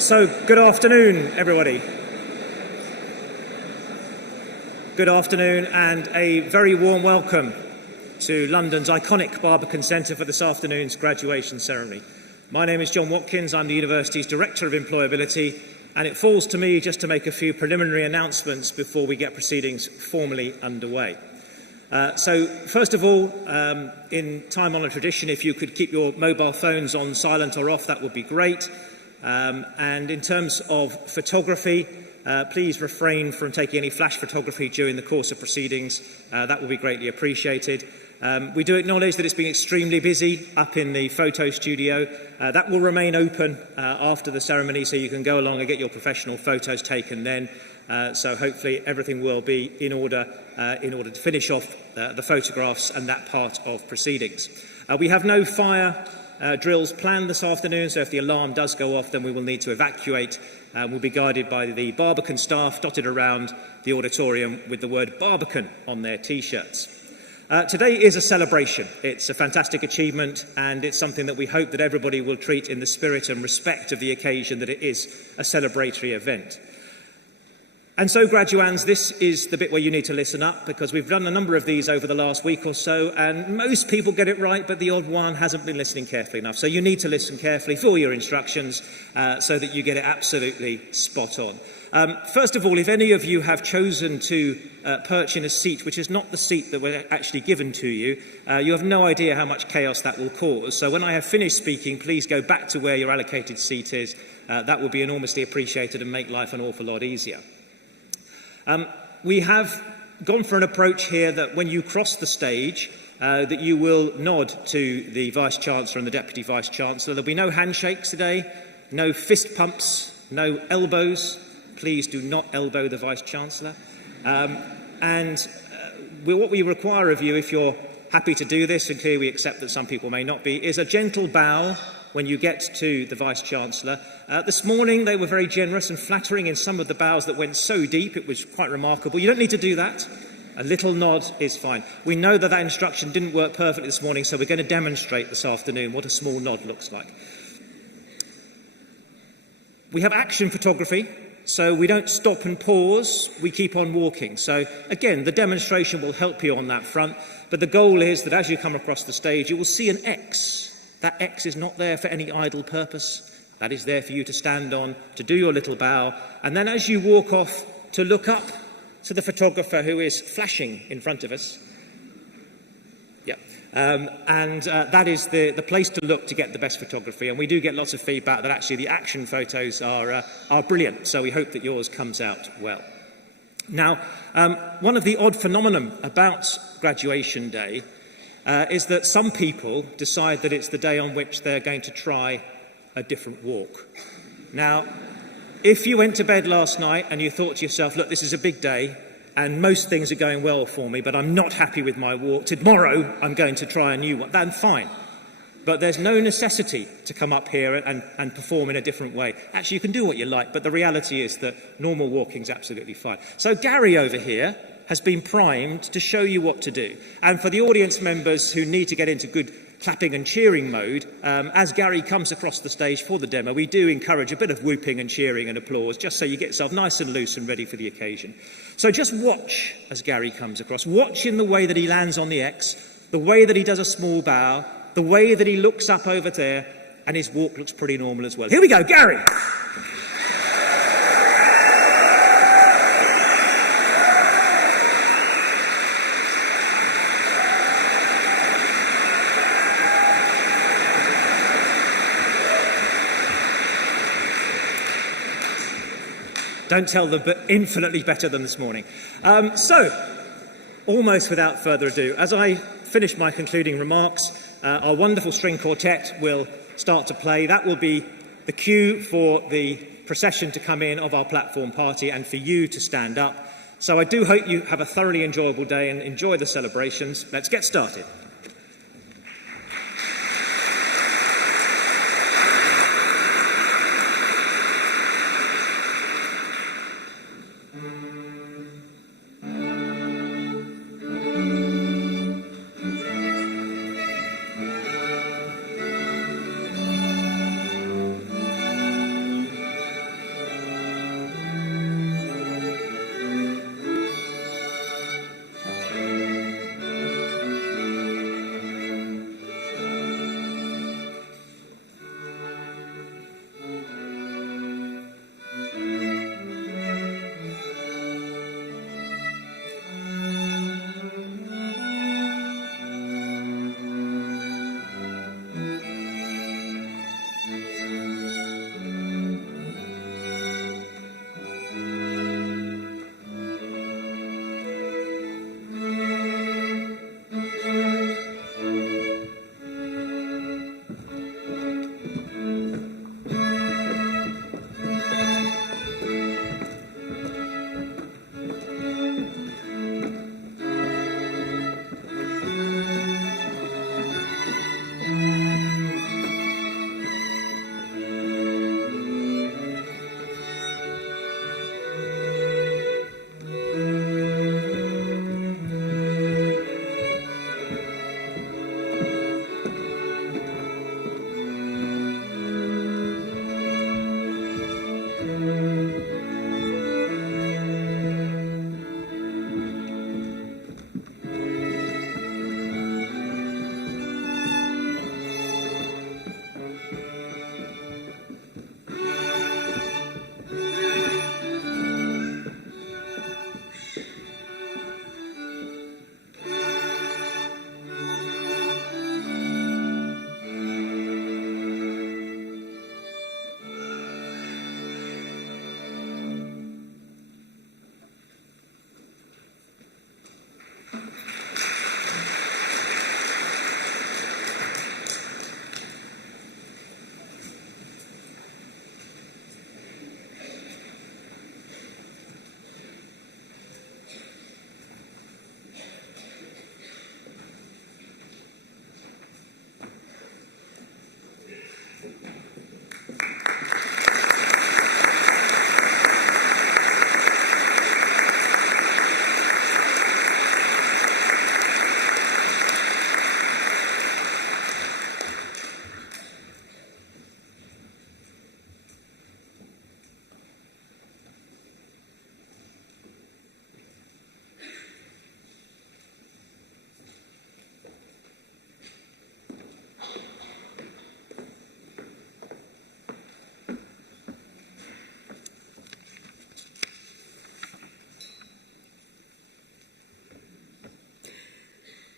So, good afternoon, everybody. Good afternoon and a very warm welcome to London's iconic Barbican Centre for this afternoon's graduation ceremony. My name is John Watkins. I'm the university's Director of Employability, and it falls to me just to make a few preliminary announcements before we get proceedings formally underway. So, first of all, in time-honoured tradition, if you could keep your mobile phones on silent or off, that would be great. And in terms of photography, please refrain from taking any flash photography during the course of proceedings. That will be greatly appreciated. We do acknowledge that it's been extremely busy up in the photo studio. That will remain open after the ceremony, so you can go along and get your professional photos taken then. So hopefully everything will be in order to finish off the photographs and that part of proceedings. We have no fire drills planned this afternoon, so if the alarm does go off, then we will need to evacuate. We'll be guided by the Barbican staff dotted around the auditorium with the word Barbican on their T-shirts. Today is a celebration. It's a fantastic achievement, and it's something that we hope that everybody will treat in the spirit and respect of the occasion that it is a celebratory event. And so, graduands, this is the bit where you need to listen up, because we've done a number of these over the last week or so, and most people get it right, but the odd one hasn't been listening carefully enough. So you need to listen carefully for your instructions so that you get it absolutely spot on. First of all, if any of you have chosen to perch in a seat which is not the seat that was actually given to you, you have no idea how much chaos that will cause. So when I have finished speaking, please go back to where your allocated seat is. That will be enormously appreciated and make life an awful lot easier. We have gone for an approach here that when you cross the stage, that you will nod to the Vice-Chancellor and the Deputy Vice-Chancellor. There'll be no handshakes today, no fist pumps, no elbows. Please do not elbow the Vice-Chancellor. What we require of you, if you're happy to do this, and clearly we accept that some people may not be, is a gentle bow when you get to the Vice-Chancellor. This morning they were very generous and flattering in some of the bows that went so deep, it was quite remarkable. You don't need to do that. A little nod is fine. We know that that instruction didn't work perfectly this morning, so we're going to demonstrate this afternoon what a small nod looks like. We have action photography, so we don't stop and pause, we keep on walking. So again, the demonstration will help you on that front, but the goal is that as you come across the stage, you will see an X. That X is not there for any idle purpose. That is there for you to stand on, to do your little bow, and then as you walk off, to look up to the photographer who is flashing in front of us. That is the place to look to get the best photography, and we do get lots of feedback that actually the action photos are brilliant, so we hope that yours comes out well. Now, one of the odd phenomenon about graduation day is that some people decide that it's the day on which they're going to try a different walk. Now, if you went to bed last night and you thought to yourself, look, this is a big day and most things are going well for me, but I'm not happy with my walk, tomorrow I'm going to try a new one, then fine. But there's no necessity to come up here and perform in a different way. Actually, you can do what you like, but the reality is that normal walking is absolutely fine. So Gary over here has been primed to show you what to do. And for the audience members who need to get into good clapping and cheering mode, as Gary comes across the stage for the demo, we do encourage a bit of whooping and cheering and applause, just so you get yourself nice and loose and ready for the occasion. So just watch as Gary comes across. Watch in the way that he lands on the X, the way that he does a small bow, the way that he looks up over there, and his walk looks pretty normal as well. Here we go, Gary! Don't tell them, but infinitely better than this morning. Almost without further ado, as I finish my concluding remarks, our wonderful string quartet will start to play. That will be the cue for the procession to come in of our platform party and for you to stand up. So I do hope you have a thoroughly enjoyable day and enjoy the celebrations. Let's get started.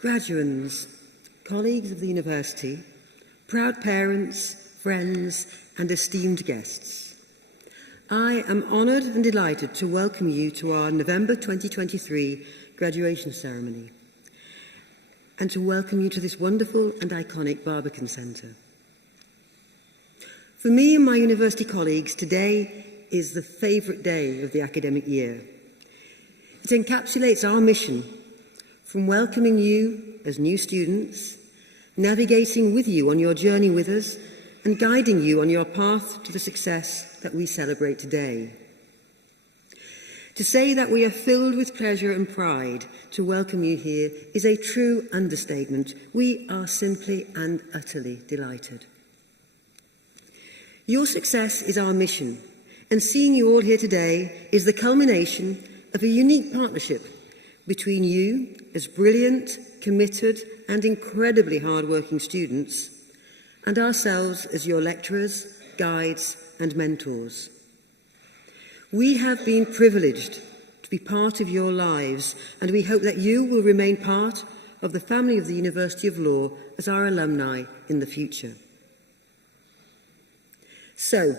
Graduands, colleagues of the university, proud parents, friends, and esteemed guests, I am honoured and delighted to welcome you to our November 2023 graduation ceremony and to welcome you to this wonderful and iconic Barbican Centre. For me and my university colleagues, today is the favourite day of the academic year. It encapsulates our mission from welcoming you as new students, navigating with you on your journey with us, and guiding you on your path to the success that we celebrate today. To say that we are filled with pleasure and pride to welcome you here is a true understatement. We are simply and utterly delighted. Your success is our mission, and seeing you all here today is the culmination of a unique partnership between you as brilliant, committed, and incredibly hard-working students, and ourselves as your lecturers, guides, and mentors. We have been privileged to be part of your lives, and we hope that you will remain part of the family of the University of Law as our alumni in the future. So,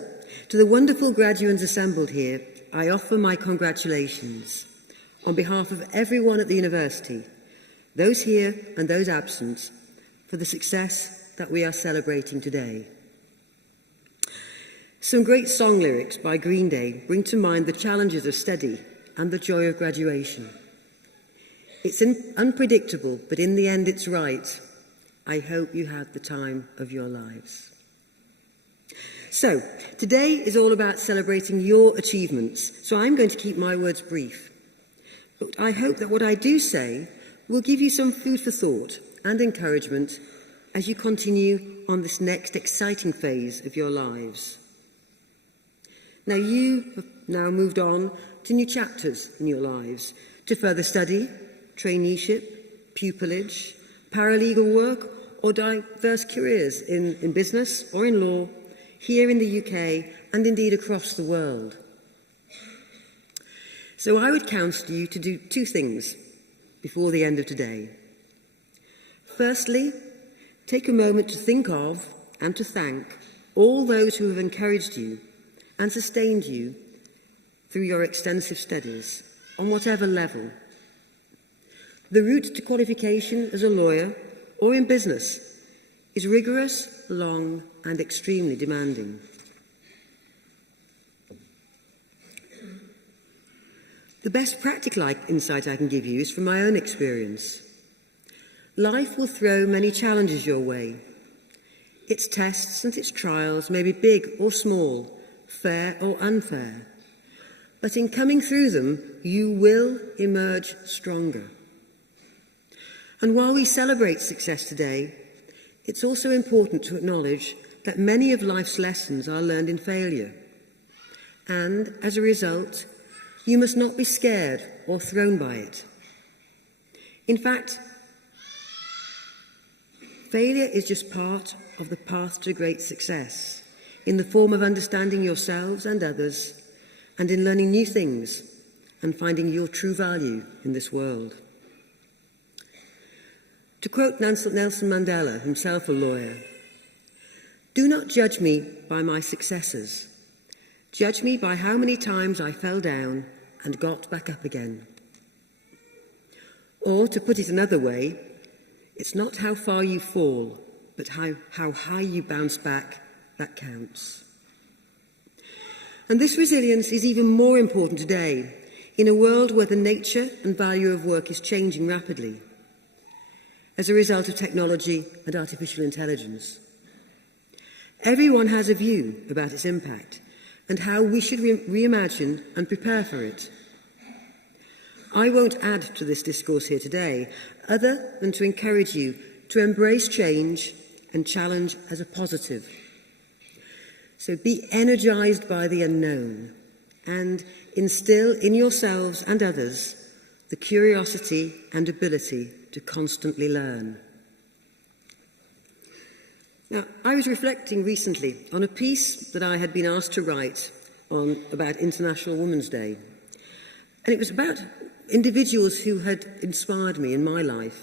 to the wonderful graduands assembled here, I offer my congratulations on behalf of everyone at the university, those here and those absent, for the success that we are celebrating today. Some great song lyrics by Green Day bring to mind the challenges of study and the joy of graduation. It's unpredictable, but in the end it's right. I hope you had the time of your lives. So, today is all about celebrating your achievements, so I'm going to keep my words brief. But I hope that what I do say will give you some food for thought and encouragement as you continue on this next exciting phase of your lives. Now, you have now moved on to new chapters in your lives, to further study, traineeship, pupillage, paralegal work, or diverse careers in business or in law, here in the UK and indeed across the world. So I would counsel you to do two things before the end of today. Firstly, take a moment to think of and to thank all those who have encouraged you and sustained you through your extensive studies, on whatever level. The route to qualification as a lawyer or in business is rigorous, long, and extremely demanding. The best practical insight I can give you is from my own experience. Life will throw many challenges your way. Its tests and its trials may be big or small, fair or unfair. But in coming through them, you will emerge stronger. And while we celebrate success today, it's also important to acknowledge that many of life's lessons are learned in failure. And as a result, you must not be scared or thrown by it. In fact, failure is just part of the path to great success, in the form of understanding yourselves and others, and in learning new things and finding your true value in this world. To quote Nelson Mandela, himself a lawyer, "Do not judge me by my successes. Judge me by how many times I fell down and got back up again." Or, to put it another way, it's not how far you fall, but how high you bounce back that counts. And this resilience is even more important today, in a world where the nature and value of work is changing rapidly as a result of technology and artificial intelligence. Everyone has a view about its impact and how we should reimagine and prepare for it. I won't add to this discourse here today, other than to encourage you to embrace change and challenge as a positive. So be energized by the unknown and instill in yourselves and others the curiosity and ability to constantly learn. Now, I was reflecting recently on a piece that I had been asked to write about International Women's Day. And it was about individuals who had inspired me in my life.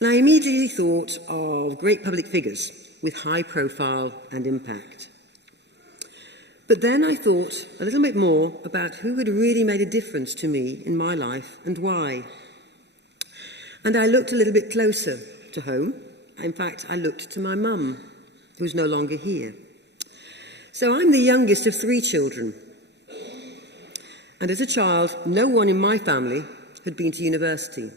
And I immediately thought of great public figures with high profile and impact. But then I thought a little bit more about who had really made a difference to me in my life and why. And I looked a little bit closer to home. In fact, I looked to my mum, who's no longer here. So I'm the youngest of 3 children. And as a child, no one in my family had been to university.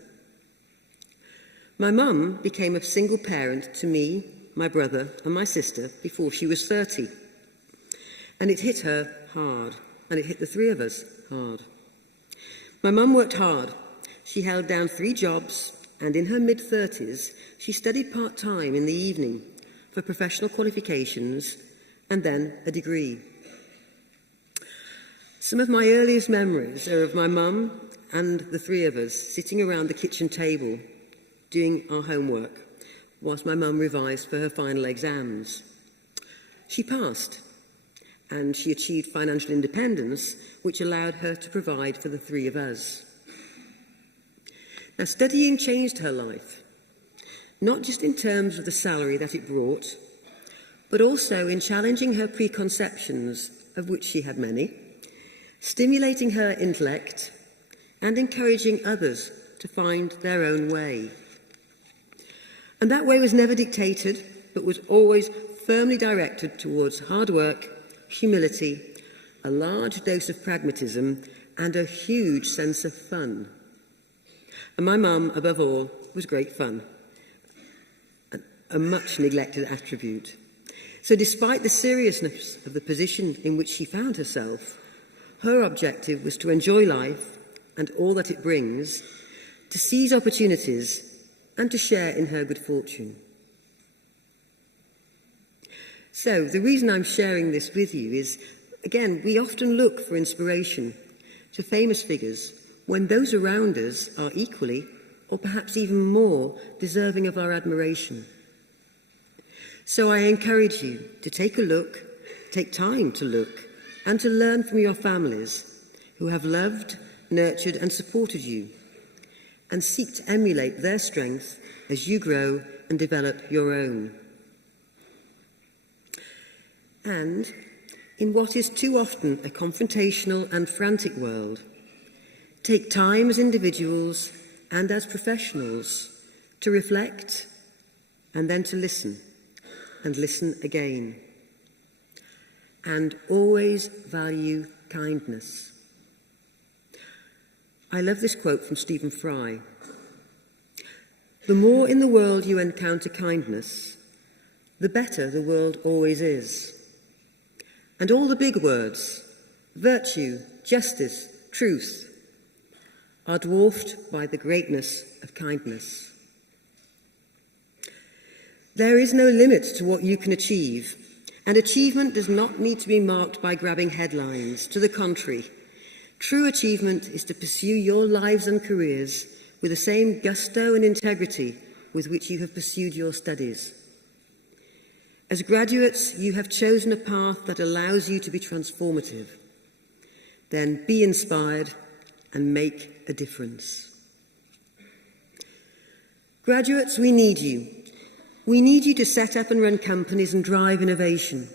My mum became a single parent to me, my brother and my sister before she was 30. And it hit her hard, and it hit the 3 of us hard. My mum worked hard. She held down 3 jobs, and in her mid-30s, she studied part-time in the evening for professional qualifications and then a degree. Some of my earliest memories are of my mum and the 3 of us sitting around the kitchen table doing our homework whilst my mum revised for her final exams. She passed, and she achieved financial independence, which allowed her to provide for the 3 of us. Now, studying changed her life, not just in terms of the salary that it brought, but also in challenging her preconceptions, of which she had many, stimulating her intellect, and encouraging others to find their own way. And that way was never dictated, but was always firmly directed towards hard work, humility, a large dose of pragmatism, and a huge sense of fun. And my mum, above all, was great fun, a much neglected attribute. So despite the seriousness of the position in which she found herself, her objective was to enjoy life and all that it brings, to seize opportunities, and to share in her good fortune. So the reason I'm sharing this with you is, again, we often look for inspiration to famous figures when those around us are equally, or perhaps even more, deserving of our admiration. So I encourage you to take a look, take time to look, and to learn from your families who have loved, nurtured, and supported you, and seek to emulate their strength as you grow and develop your own. And in what is too often a confrontational and frantic world, take time as individuals and as professionals to reflect and then to listen and listen again. And always value kindness. I love this quote from Stephen Fry. The more in the world you encounter kindness, the better the world always is. And all the big words, virtue, justice, truth, are dwarfed by the greatness of kindness. There is no limit to what you can achieve, and achievement does not need to be marked by grabbing headlines. To the contrary, true achievement is to pursue your lives and careers with the same gusto and integrity with which you have pursued your studies. As graduates, you have chosen a path that allows you to be transformative. Then be inspired and make a difference. Graduates, we need you. We need you to set up and run companies and drive innovation.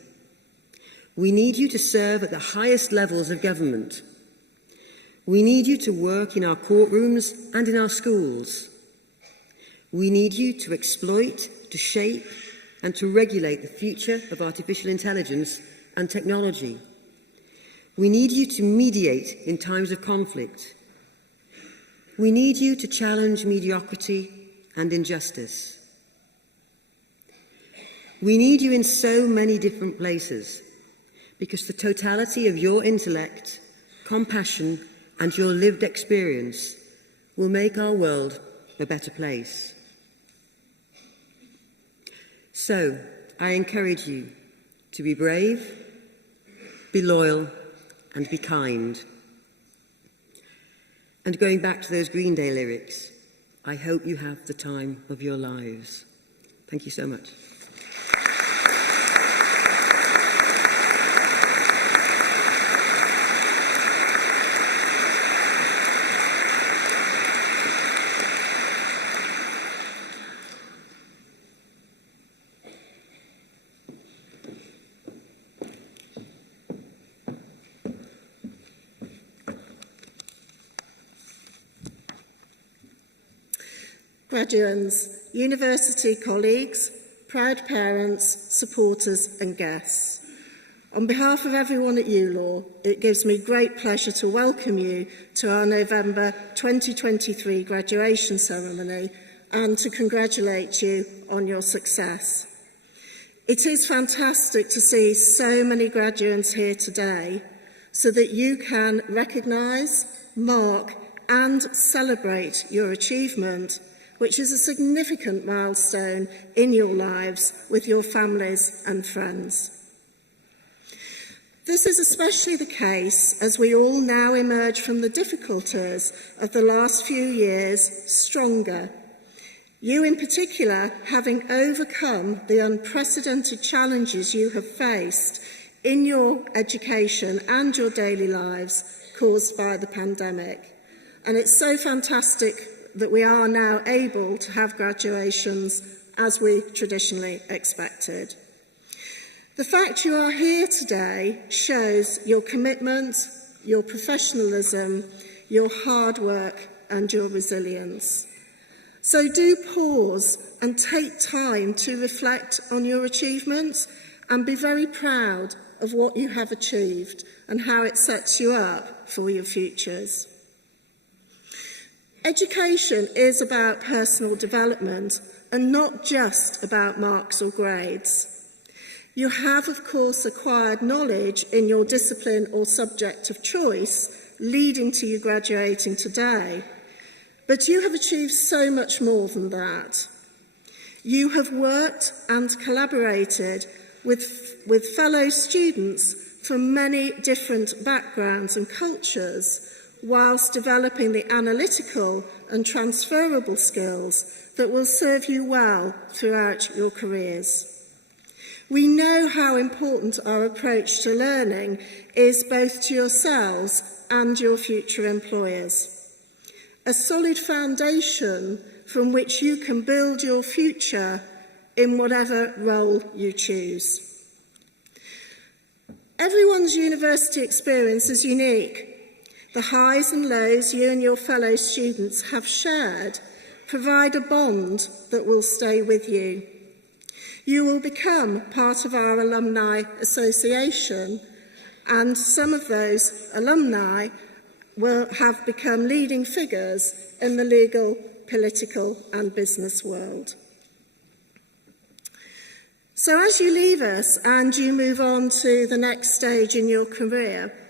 We need you to serve at the highest levels of government. We need you to work in our courtrooms and in our schools. We need you to exploit, to shape, and to regulate the future of artificial intelligence and technology. We need you to mediate in times of conflict. We need you to challenge mediocrity and injustice. We need you in so many different places, because the totality of your intellect, compassion, and your lived experience will make our world a better place. So, I encourage you to be brave, be loyal, and be kind. And going back to those Green Day lyrics, I hope you have the time of your lives. Thank you so much. graduands, university colleagues, proud parents, supporters and guests. On behalf of everyone at ULaw, it gives me great pleasure to welcome you to our November 2023 graduation ceremony and to congratulate you on your success. It is fantastic to see so many graduates here today so that you can recognise, mark and celebrate your achievement, which is a significant milestone in your lives with your families and friends. This is especially the case as we all now emerge from the difficulties of the last few years stronger. You in particular, having overcome the unprecedented challenges you have faced in your education and your daily lives caused by the pandemic. And it's so fantastic that we are now able to have graduations as we traditionally expected. The fact you are here today shows your commitment, your professionalism, your hard work and your resilience. So do pause and take time to reflect on your achievements and be very proud of what you have achieved and how it sets you up for your futures. Education is about personal development and not just about marks or grades. You have, of course, acquired knowledge in your discipline or subject of choice, leading to you graduating today. But you have achieved so much more than that. You have worked and collaborated with fellow students from many different backgrounds and cultures, whilst developing the analytical and transferable skills that will serve you well throughout your careers. We know how important our approach to learning is both to yourselves and your future employers. A solid foundation from which you can build your future in whatever role you choose. Everyone's university experience is unique. The highs and lows you and your fellow students have shared provide a bond that will stay with you. You will become part of our alumni association, and some of those alumni will have become leading figures in the legal, political and business world. So as you leave us and you move on to the next stage in your career,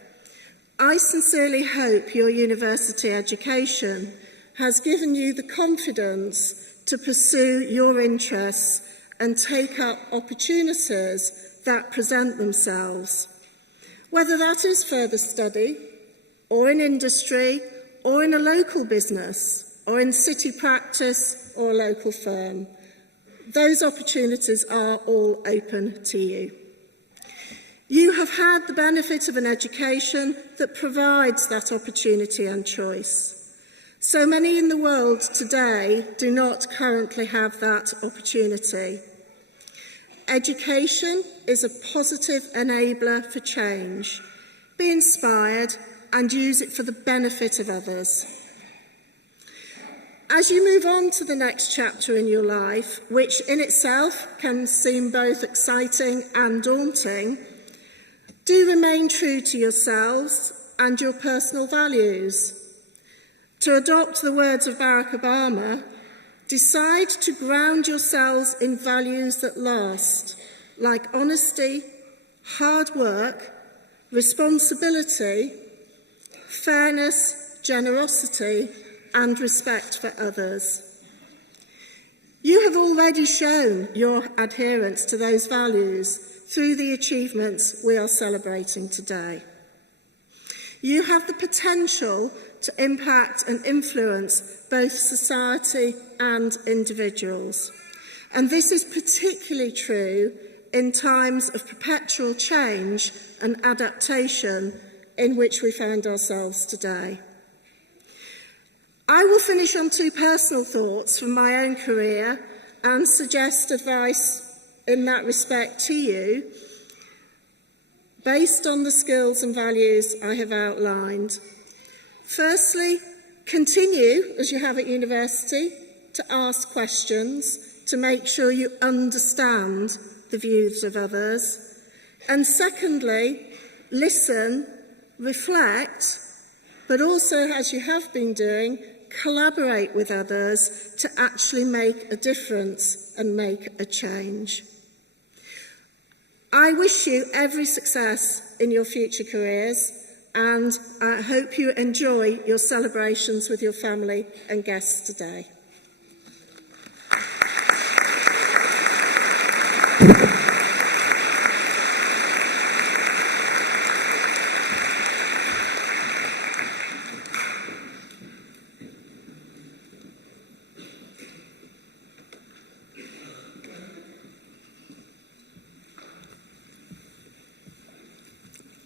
I sincerely hope your university education has given you the confidence to pursue your interests and take up opportunities that present themselves, whether that is further study, or in industry, or in a local business, or in city practice, or a local firm. Those opportunities are all open to you. You have had the benefit of an education that provides that opportunity and choice. So many in the world today do not currently have that opportunity. Education is a positive enabler for change. Be inspired and use it for the benefit of others. As you move on to the next chapter in your life, which in itself can seem both exciting and daunting, do remain true to yourselves and your personal values. To adopt the words of Barack Obama, decide to ground yourselves in values that last, like honesty, hard work, responsibility, fairness, generosity, and respect for others. You have already shown your adherence to those values through the achievements we are celebrating today. You have the potential to impact and influence both society and individuals. And this is particularly true in times of perpetual change and adaptation in which we find ourselves today. I will finish on two personal thoughts from my own career and suggest advice in that respect to you based on the skills and values I have outlined. Firstly, continue, as you have at university, to ask questions, to make sure you understand the views of others. And secondly, listen, reflect, but also, as you have been doing, collaborate with others to actually make a difference and make a change. I wish you every success in your future careers, and I hope you enjoy your celebrations with your family and guests today.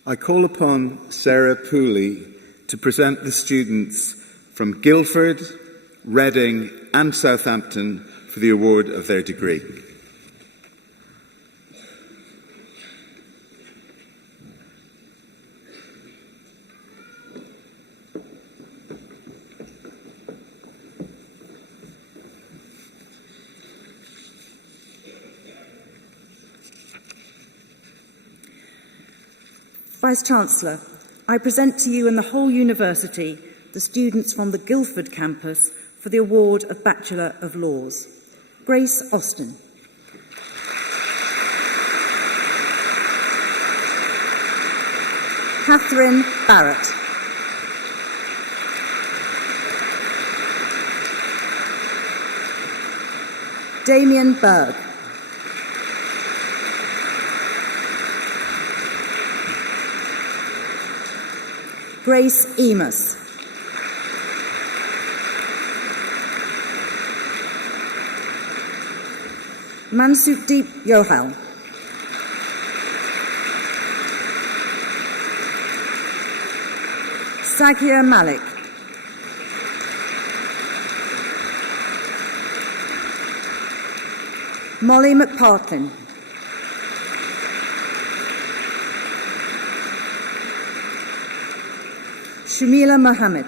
I call upon Sarah Pooley to present the students from Guildford, Reading and Southampton for the award of their degree. Vice-Chancellor, I present to you and the whole university the students from the Guildford campus for the award of Bachelor of Laws. Grace Austin. Catherine Barrett. Damien Berg. Grace Emus. Mansudeep Yohal. Saghir Malik. Molly McPartlin. Shamila Mohammed.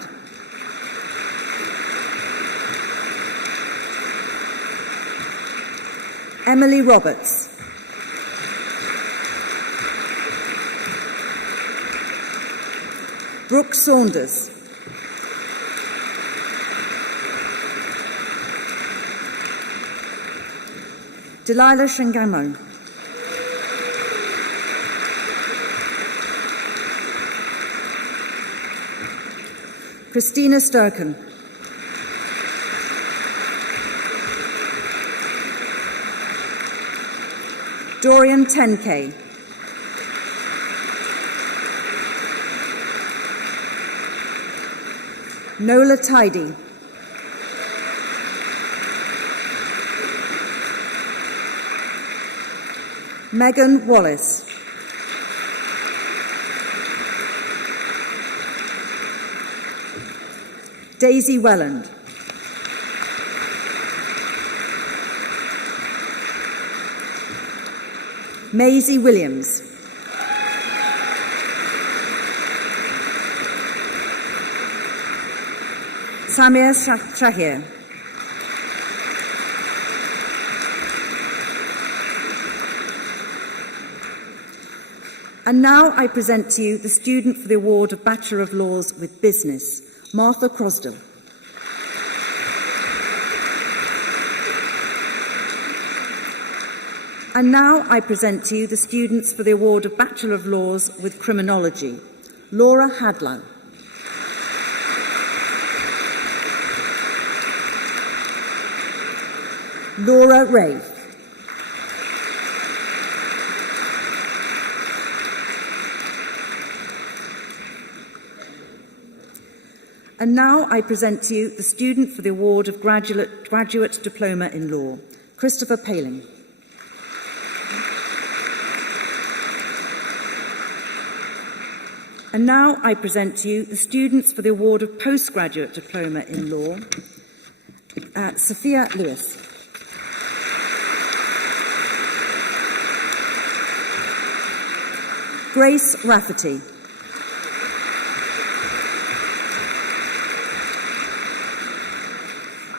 Emily Roberts. Brooke Saunders. Delilah Shangamo. Christina Sturken. Dorian Tenke. Nola Tidy. Megan Wallace. Daisy Welland. Maisie Williams. Samir Shahir. And now I present to you the student for the award of Bachelor of Laws with Business, Martha Crosdell. And now I present to you the students for the award of Bachelor of Laws with Criminology, Laura Hadlow. Laura Rafe. And now I present to you the student for the award of Graduate Diploma in Law, Christopher Paling. And now I present to you the students for the award of Postgraduate Diploma in Law, Sophia Lewis. Grace Rafferty.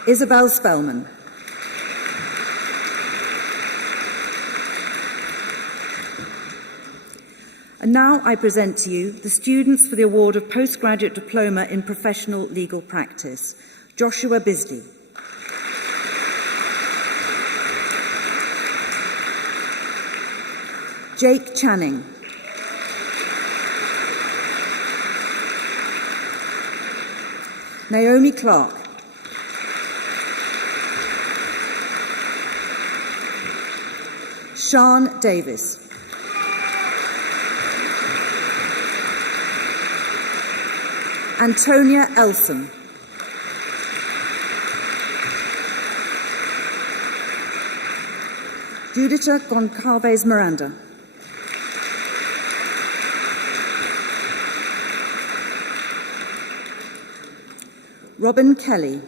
Isabel Spellman. And now I present to you the students for the award of Postgraduate Diploma in Professional Legal Practice. Joshua Bisley. Jake Channing. Naomi Clark. Sean Davis. Antonia Elson. Judita Goncalves Miranda. Robin Kelly.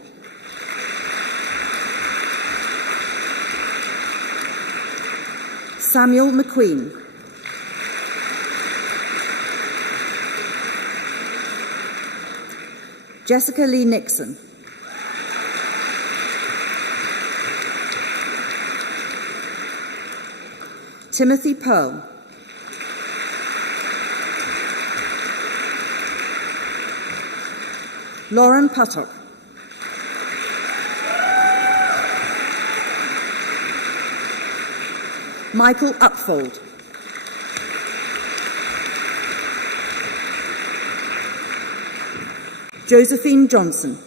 Samuel McQueen. Jessica Lee Nixon. Timothy Pearl. Lauren Puttock. Michael Upfold. Josephine Johnson.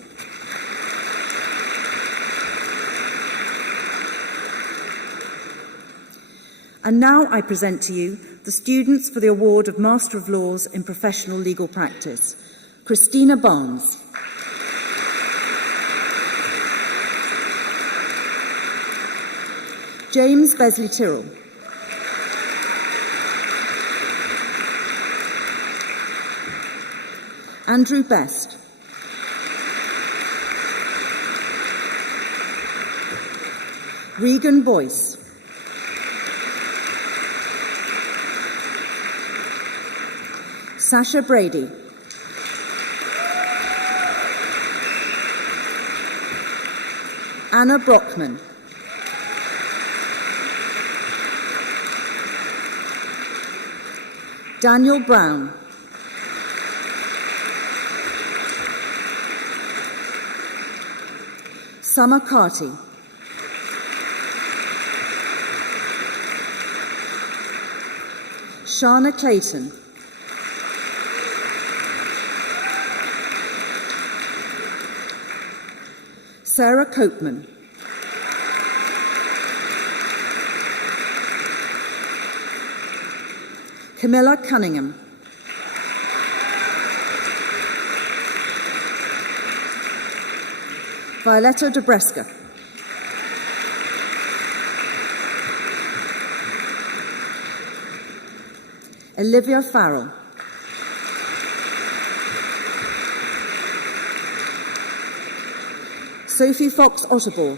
And now I present to you the students for the award of Master of Laws in Professional Legal Practice. Christina Barnes. James Besley Tyrrell. Andrew Best. Regan Boyce. Sasha Brady. Anna Brockman. Daniel Brown. Summer Carty. Shana Clayton. Sarah Copeman. Camilla Cunningham. Violetta Dobreska. Olivia Farrell. Sophie Fox Otterball.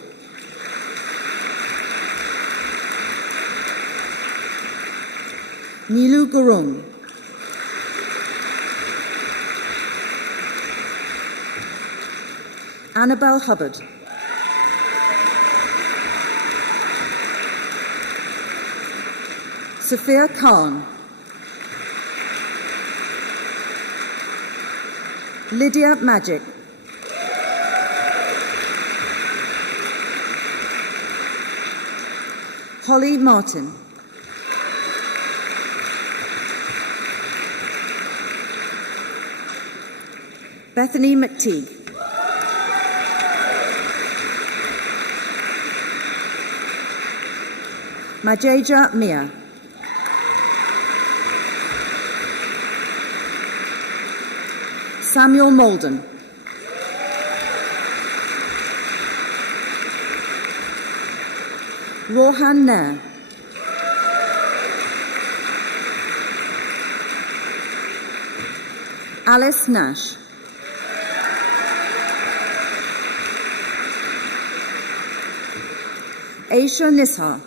Nilu Gurung. Annabelle Hubbard. Sophia Khan. Lydia Magic. Holly Martin. Bethany McTeague. Majeja Mia. Samuel Molden. Rohan Nair. Alice Nash. Aisha Nishar.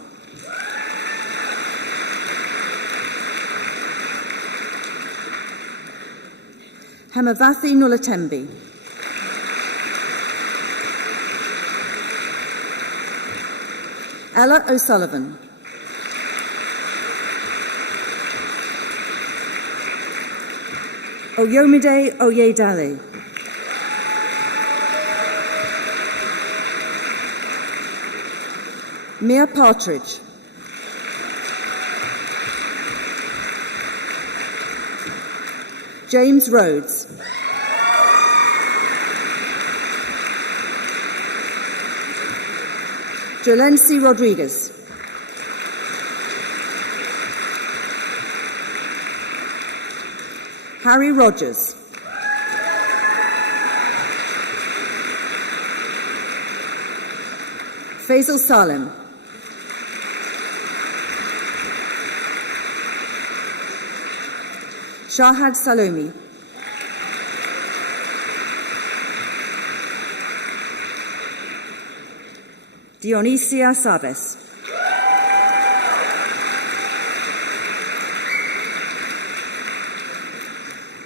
Hemavathi Nulatembi. Ella O'Sullivan. Oyomide Oyedale. Mia Partridge. James Rhodes. Jolency Rodriguez. Harry Rogers. Faisal Salem. Shahad Salomi. Dionysia Sabes.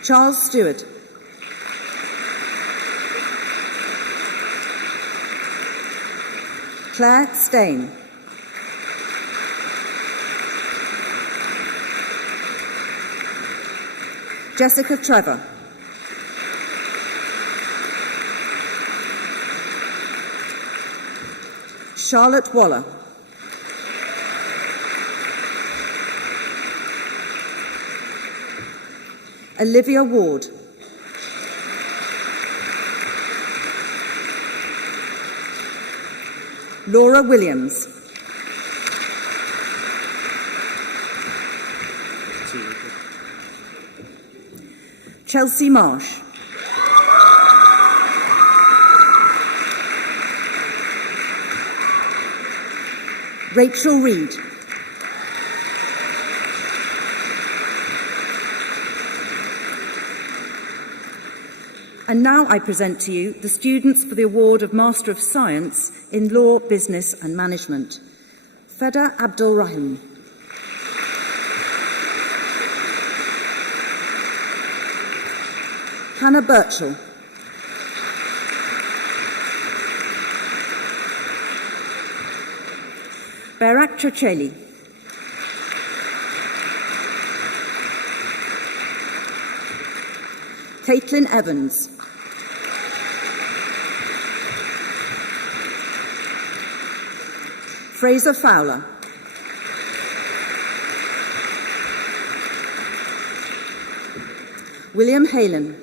Charles Stewart. Claire Stain. Jessica Trevor. Charlotte Waller. Olivia Ward. Laura Williams. Chelsea Marsh. Rachel Reed. And now I present to you the students for the award of Master of Science in Law, Business and Management. Feda Abdul Rahim. Hannah Birchall. Berak Chocheli. Caitlin Evans. Fraser Fowler. William Halen.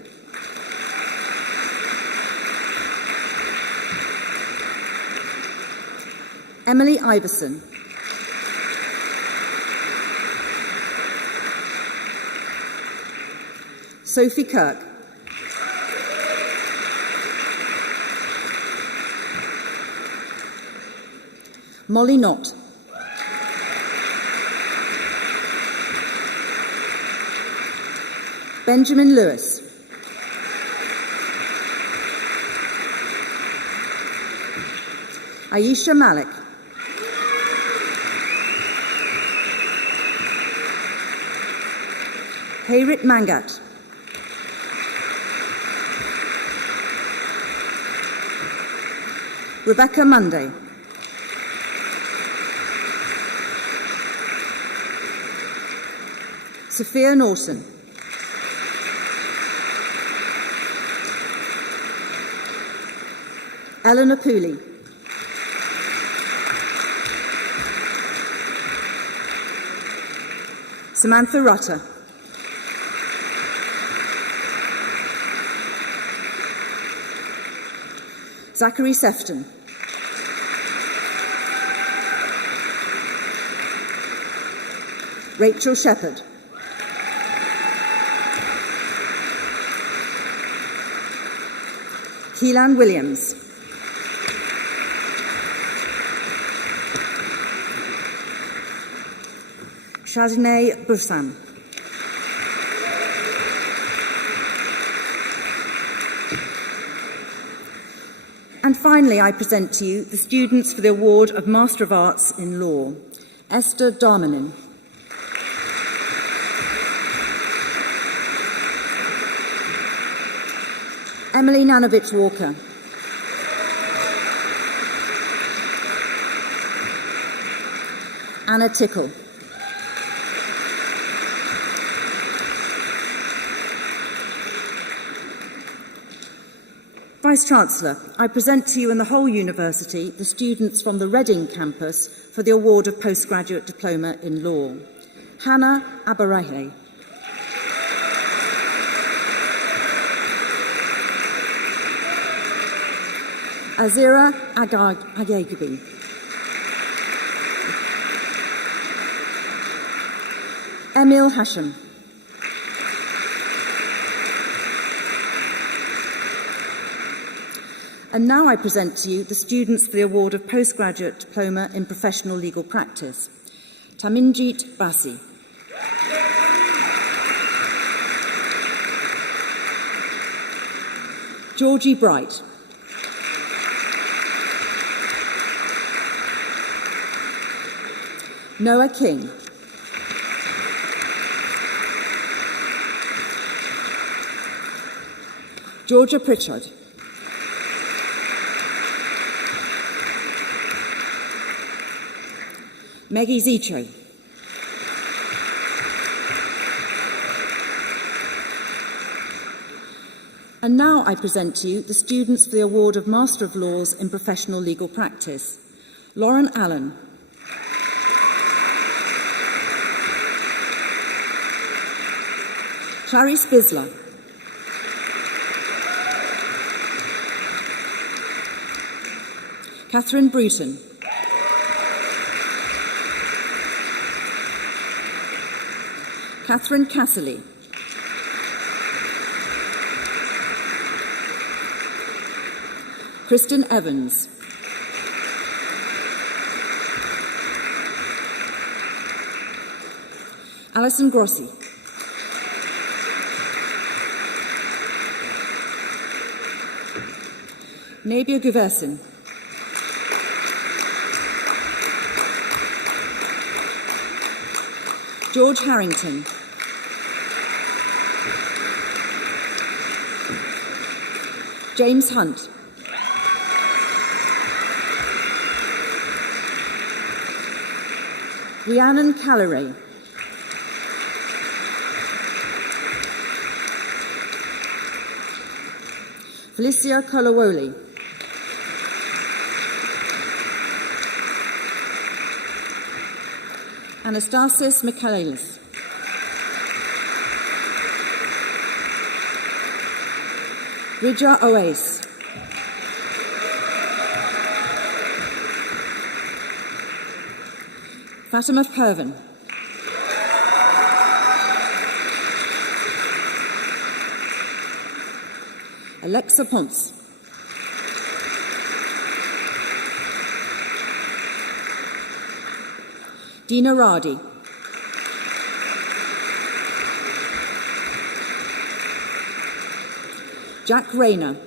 Emily Iverson. Sophie Kirk. Molly Knott. Benjamin Lewis. Aisha Malik. Hayrit Mangat. Rebecca Monday. Sophia Norton. Eleanor Pooley. Samantha Rutter. Zachary Sefton. Rachel Shepherd. Keelan Williams. Shazne Bursan. And finally, I present to you the students for the award of Master of Arts in Law. Esther Darmanin. Emily Nanovich-Walker. Anna Tickle. Vice-Chancellor, I present to you and the whole University the students from the Reading campus for the award of postgraduate diploma in law. Hannah Abarahe. Azira Agagibi. Emil Hashem. And now I present to you the students for the award of postgraduate diploma in professional legal practice. Taminjit Basi. Georgie Bright. Noah King. Georgia Pritchard. Maggie Zicho. And now I present to you the students for the award of Master of Laws in Professional Legal Practice. Lauren Allen. Clarice Bisler. Catherine Bruton. Catherine Casserly. Kristen Evans. Alison Grossi. Nabia Guversin. George Harrington. James Hunt. Rhiannon Calleray. Felicia Kolawole. Anastasis Michaelis. Ridja Oase. Fatima Pervin. Alexa Ponce. Dina Radi. Jack Rayner.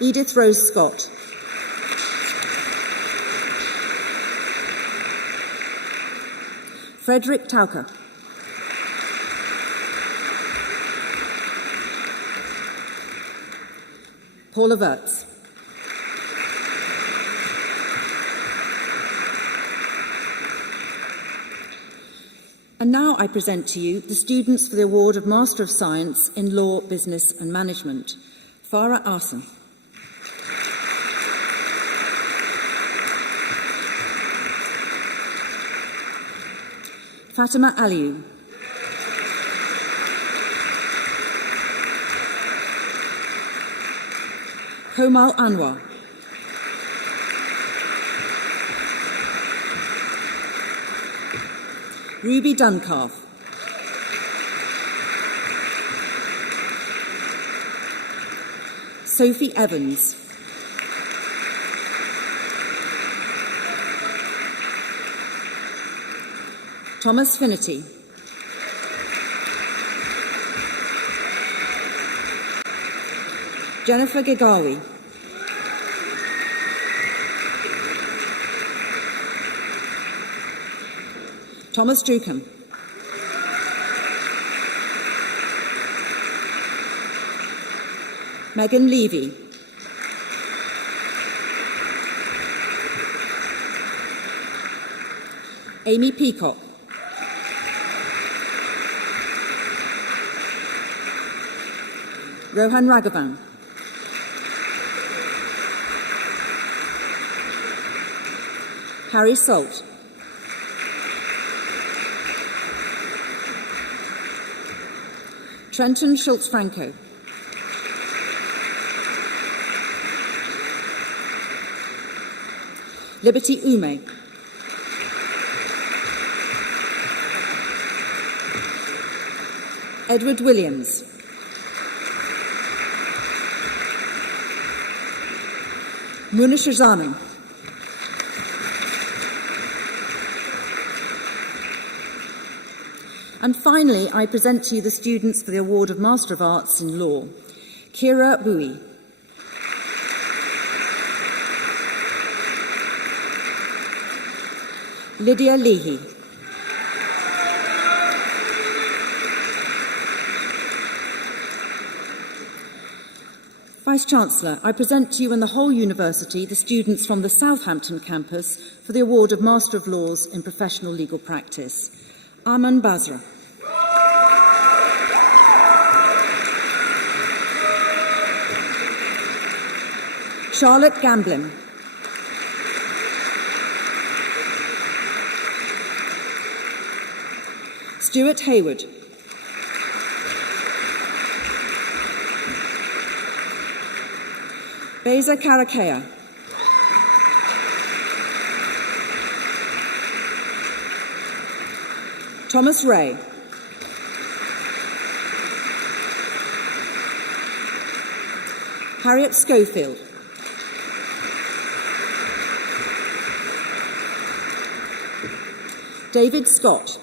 Edith Rose Scott. Frederick Tauker. Paula Wirtz. And now I present to you the students for the award of Master of Science in Law, Business and Management. Farah Arson. Fatima Aliou. Komal Anwar. Ruby Duncalf. Sophie Evans. Thomas Finnerty. Jennifer Gigawi. Thomas Druckham. Megan Levy. Amy Peacock. Rohan Raghavan. Harry Salt. Trenton Schultz-Franco. Liberty Ume. Edward Williams. Muna Shazanam. And finally, I present to you the students for the award of Master of Arts in Law. Kira Bui. Lydia Leahy. Vice-Chancellor, I present to you and the whole university the students from the Southampton campus for the award of Master of Laws in Professional Legal Practice. Aman Basra. Charlotte Gamblin. Stuart Hayward. Beza Karakaya. Thomas Ray. Harriet Schofield. David Scott.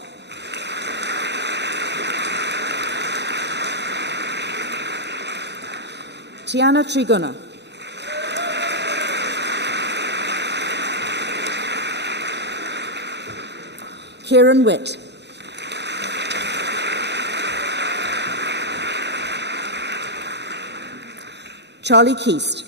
Tiana Triguna. Kieran Witt. Charlie Keast.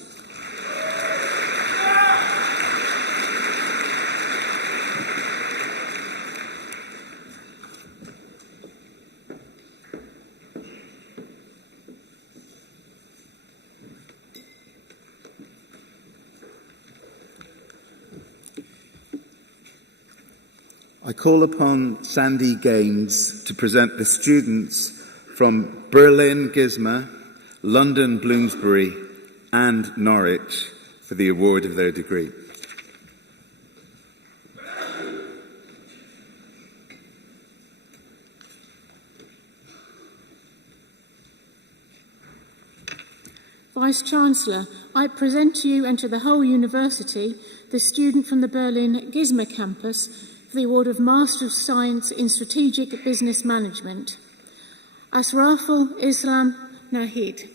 I call upon Sandy Gaines to present the students from Berlin Gizma, London Bloomsbury and Norwich for the award of their degree. Vice-Chancellor, I present to you and to the whole university the student from the Berlin Gizma campus for the award of Master of Science in Strategic Business Management. Asraful Islam Nahid.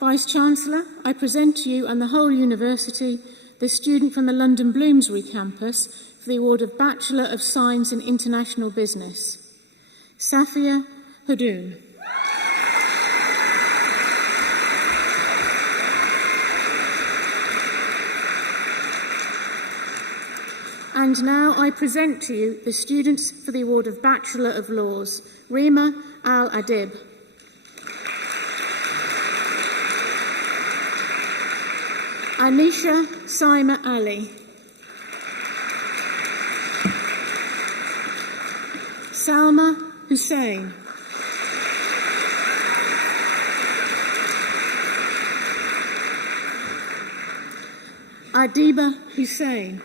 Vice-Chancellor, I present to you and the whole university the student from the London Bloomsbury campus for the award of Bachelor of Science in International Business. Safia Hudoon. And now I present to you the students for the award of Bachelor of Laws. Rima Al-Adib. Anisha Saima Ali. Salma Hussain. Adiba Hussain.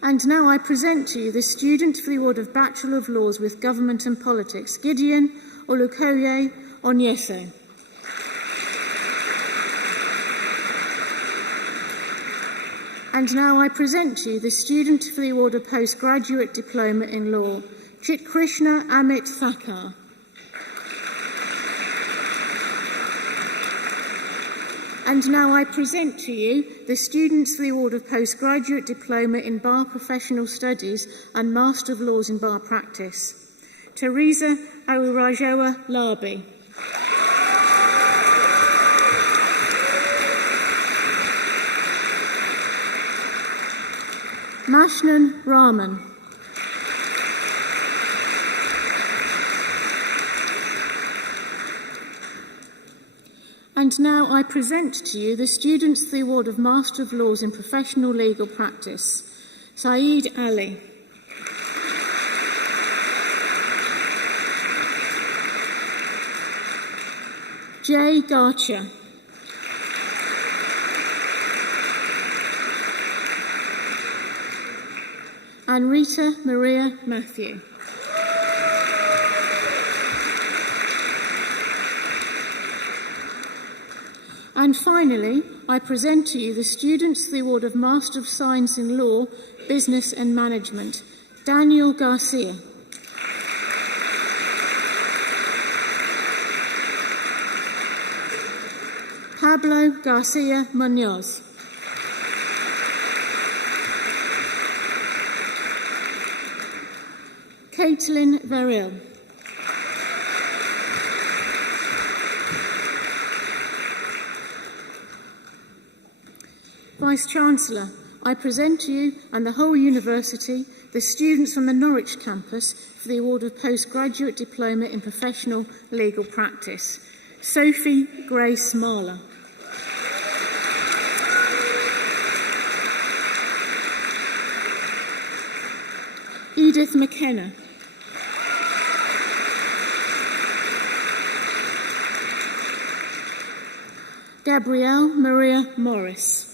And now I present to you the student for the award of Bachelor of Laws with Government and Politics, Gideon Olukoye Onyese. And now I present to you the student for the award of Postgraduate Diploma in Law, Chitkrishna Amit Thakkar. And now I present to you the students for the award of Postgraduate Diploma in Bar Professional Studies and Master of Laws in Bar Practice. Teresa Awurajoa Larbi. Mashnan Rahman. And now I present to you the students the award of Master of Laws in Professional Legal Practice. Saeed Ali. Jay Garcha. And Rita Maria Matthew. And finally, I present to you the students the award of Master of Science in Law, Business and Management, Daniel Garcia. Pablo Garcia Munoz. Caitlin Verrill. Vice-Chancellor, I present to you and the whole University the students from the Norwich campus for the award of Postgraduate Diploma in Professional Legal Practice. Sophie Grace Marler. Edith McKenna. Gabrielle Maria Morris.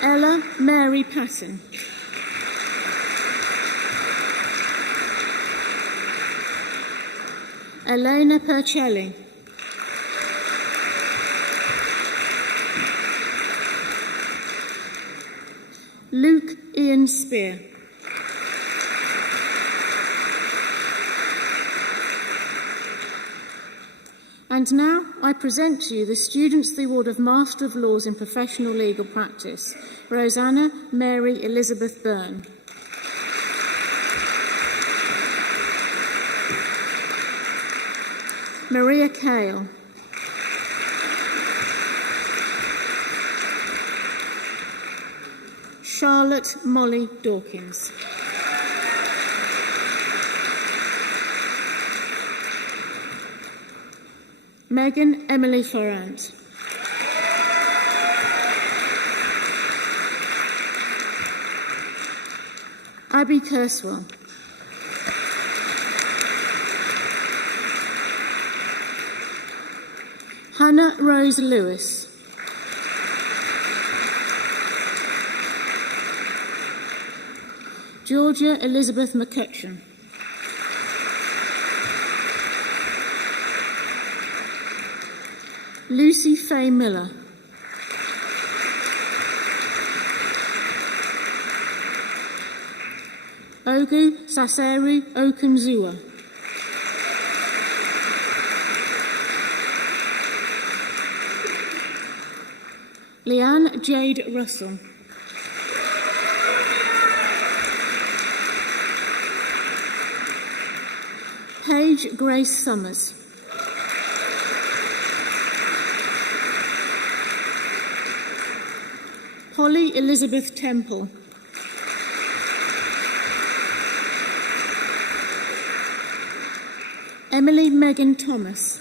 Ella Mary Patton. Elena Percelli. Luke Ian Spear. And now I present to you the students the award of Master of Laws in Professional Legal Practice, Rosanna Mary Elizabeth Byrne. Maria Kale. Charlotte Molly Dawkins. Megan Emily Forant. Abby Kurswell. Hannah Rose Lewis. Georgia Elizabeth McCutcheon. Lucy Faye Miller. Ogu Saseru Okunzua. Leanne Jade Russell. Paige Grace Summers. Polly Elizabeth Temple. Emily Megan Thomas.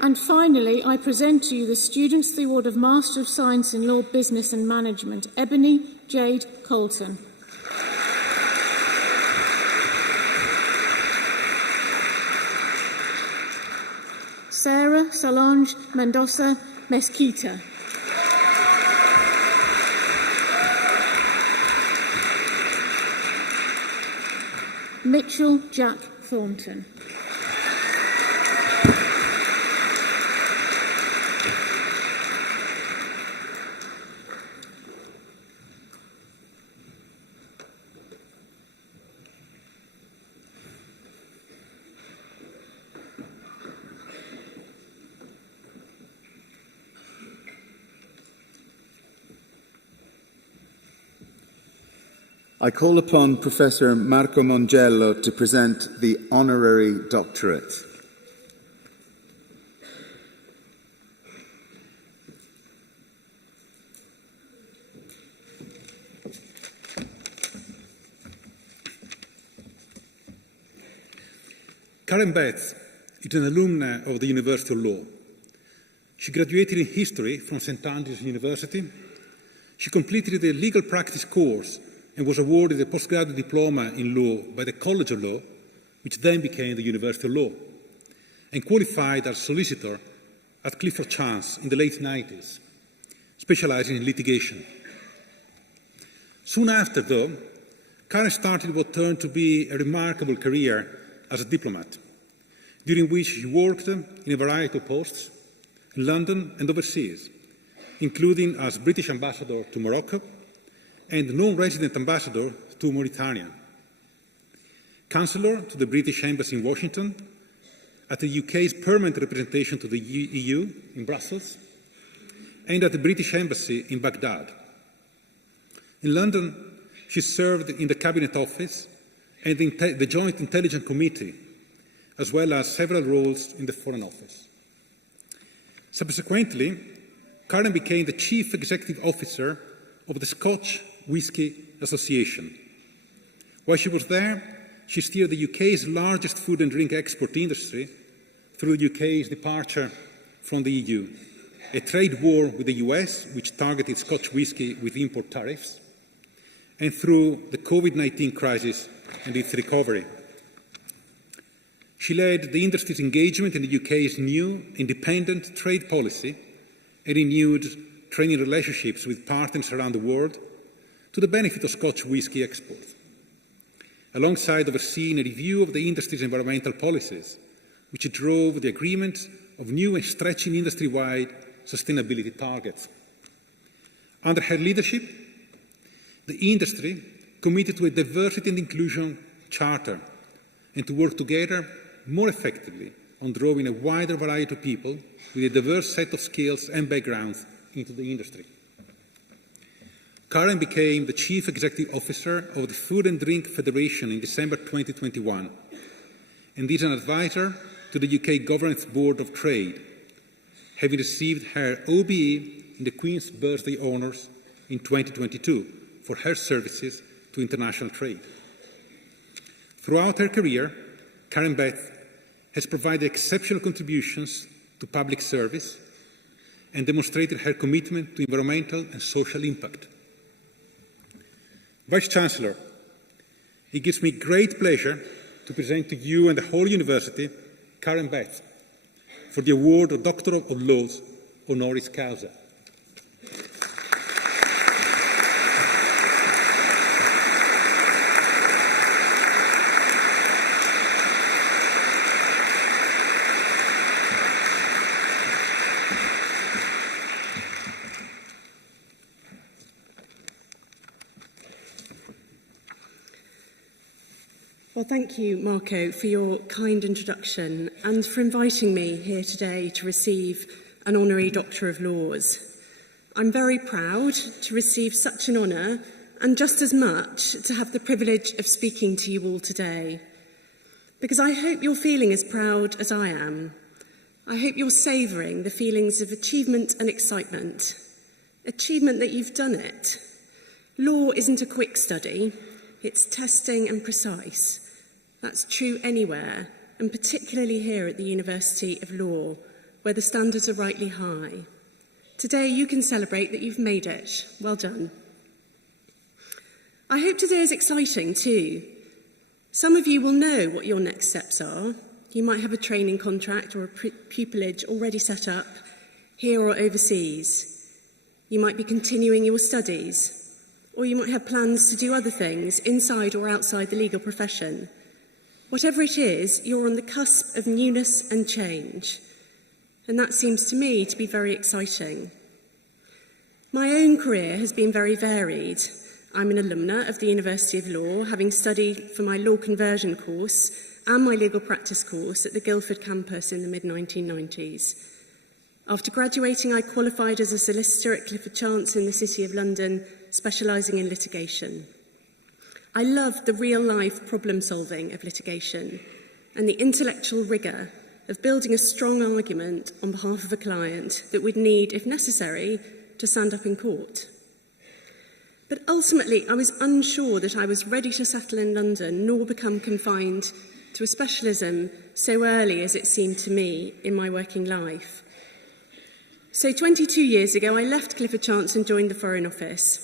And finally, I present to you the students the award of Master of Science in Law, Business and Management, Ebony Jade Colton. Sarah Solange Mendoza Mesquita. Mitchell Jack Thornton. I call upon Professor Marco Mongello to present the honorary doctorate. Karen Betts is an alumna of the University of Law. She graduated in history from St. Andrews University. She completed the legal practice course and was awarded a postgraduate diploma in law by the College of Law, which then became the University of Law, and qualified as solicitor at Clifford Chance in the late 90s, specializing in litigation. Soon after, though, Karen started what turned to be a remarkable career as a diplomat, during which she worked in a variety of posts in London and overseas, including as British ambassador to Morocco and non-resident ambassador to Mauritania, Chancellor to the British Embassy in Washington, at the UK's permanent representation to the EU in Brussels, and at the British Embassy in Baghdad. In London, she served in the Cabinet Office and the Joint Intelligence Committee, as well as several roles in the Foreign Office. Subsequently, Karen became the Chief Executive Officer of the Scotch Whisky Association. While she was there, she steered the UK's largest food and drink export industry through the UK's departure from the EU, a trade war with the US, which targeted Scotch whisky with import tariffs, and through the COVID-19 crisis and its recovery. She led the industry's engagement in the UK's new independent trade policy and renewed trading relationships with partners around the world to the benefit of Scotch whisky exports, alongside overseeing a review of the industry's environmental policies, which drove the agreement of new and stretching industry-wide sustainability targets. Under her leadership, the industry committed to a diversity and inclusion charter and to work together more effectively on drawing a wider variety of people with a diverse set of skills and backgrounds into the industry. Karen became the Chief Executive Officer of the Food and Drink Federation in December 2021 and is an advisor to the UK Government's Board of Trade, having received her OBE in the Queen's Birthday Honours in 2022 for her services to international trade. Throughout her career, Karen Betts has provided exceptional contributions to public service and demonstrated her commitment to environmental and social impact. Vice-Chancellor, it gives me great pleasure to present to you and the whole University Karen Betts for the award of Doctor of Laws honoris causa. Well, thank you, Marco, for your kind introduction and for inviting me here today to receive an Honorary Doctor of Laws. I'm very proud to receive such an honour and just as much to have the privilege of speaking to you all today. Because I hope you're feeling as proud as I am. I hope you're savouring the feelings of achievement and excitement. Achievement that you've done it. Law isn't a quick study, it's testing and precise. That's true anywhere, and particularly here at the University of Law, where the standards are rightly high. Today you can celebrate that you've made it. Well done. I hope today is exciting too. Some of you will know what your next steps are. You might have a training contract or a pupillage already set up, here or overseas. You might be continuing your studies, or you might have plans to do other things inside or outside the legal profession. Whatever it is, you're on the cusp of newness and change. And that seems to me to be very exciting. My own career has been very varied. I'm an alumna of the University of Law, having studied for my law conversion course and my legal practice course at the Guildford campus in the mid-1990s. After graduating, I qualified as a solicitor at Clifford Chance in the City of London, specialising in litigation. I love the real-life problem-solving of litigation and the intellectual rigour of building a strong argument on behalf of a client that would need, if necessary, to stand up in court. But ultimately, I was unsure that I was ready to settle in London nor become confined to a specialism so early as it seemed to me in my working life. So 22 years ago, I left Clifford Chance and joined the Foreign Office.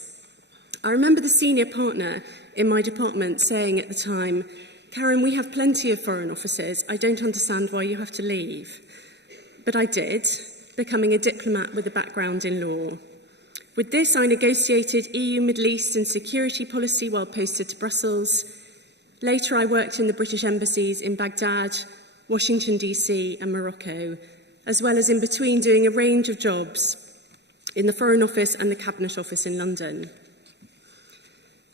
I remember the senior partner in my department saying at the time, "Karen, we have plenty of foreign offices. I don't understand why you have to leave." But I did, becoming a diplomat with a background in law. With this, I negotiated EU, Middle East and security policy while posted to Brussels. Later, I worked in the British embassies in Baghdad, Washington, DC and Morocco, as well as in between doing a range of jobs in the Foreign Office and the Cabinet Office in London.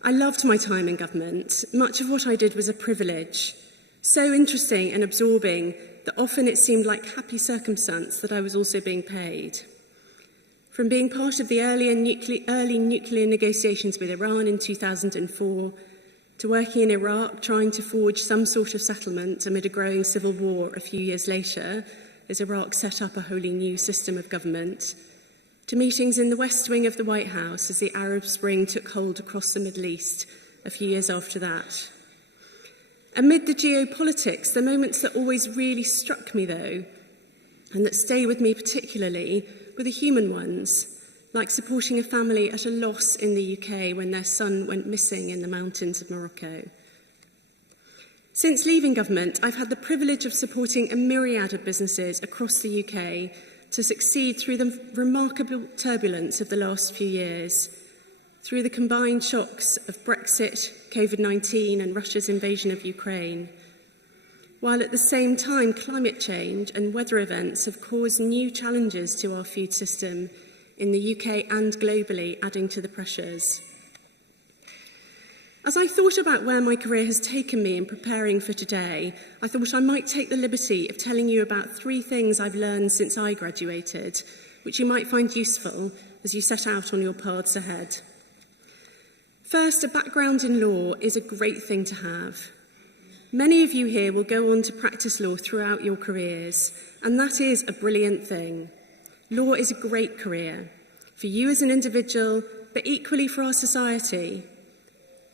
I loved my time in government. Much of what I did was a privilege, so interesting and absorbing that often it seemed like happy circumstance that I was also being paid. From being part of the early nuclear negotiations with Iran in 2004, to working in Iraq trying to forge some sort of settlement amid a growing civil war a few years later, as Iraq set up a wholly new system of government, to meetings in the West Wing of the White House as the Arab Spring took hold across the Middle East a few years after that. Amid the geopolitics, the moments that always really struck me, though, and that stay with me particularly, were the human ones, like supporting a family at a loss in the UK when their son went missing in the mountains of Morocco. Since leaving government, I've had the privilege of supporting a myriad of businesses across the UK to succeed through the remarkable turbulence of the last few years, through the combined shocks of Brexit, COVID-19 and Russia's invasion of Ukraine, while at the same time climate change and weather events have caused new challenges to our food system in the UK and globally, adding to the pressures. As I thought about where my career has taken me in preparing for today, I thought I might take the liberty of telling you about 3 things I've learned since I graduated, which you might find useful as you set out on your paths ahead. First, a background in law is a great thing to have. Many of you here will go on to practice law throughout your careers, and that is a brilliant thing. Law is a great career, for you as an individual, but equally for our society.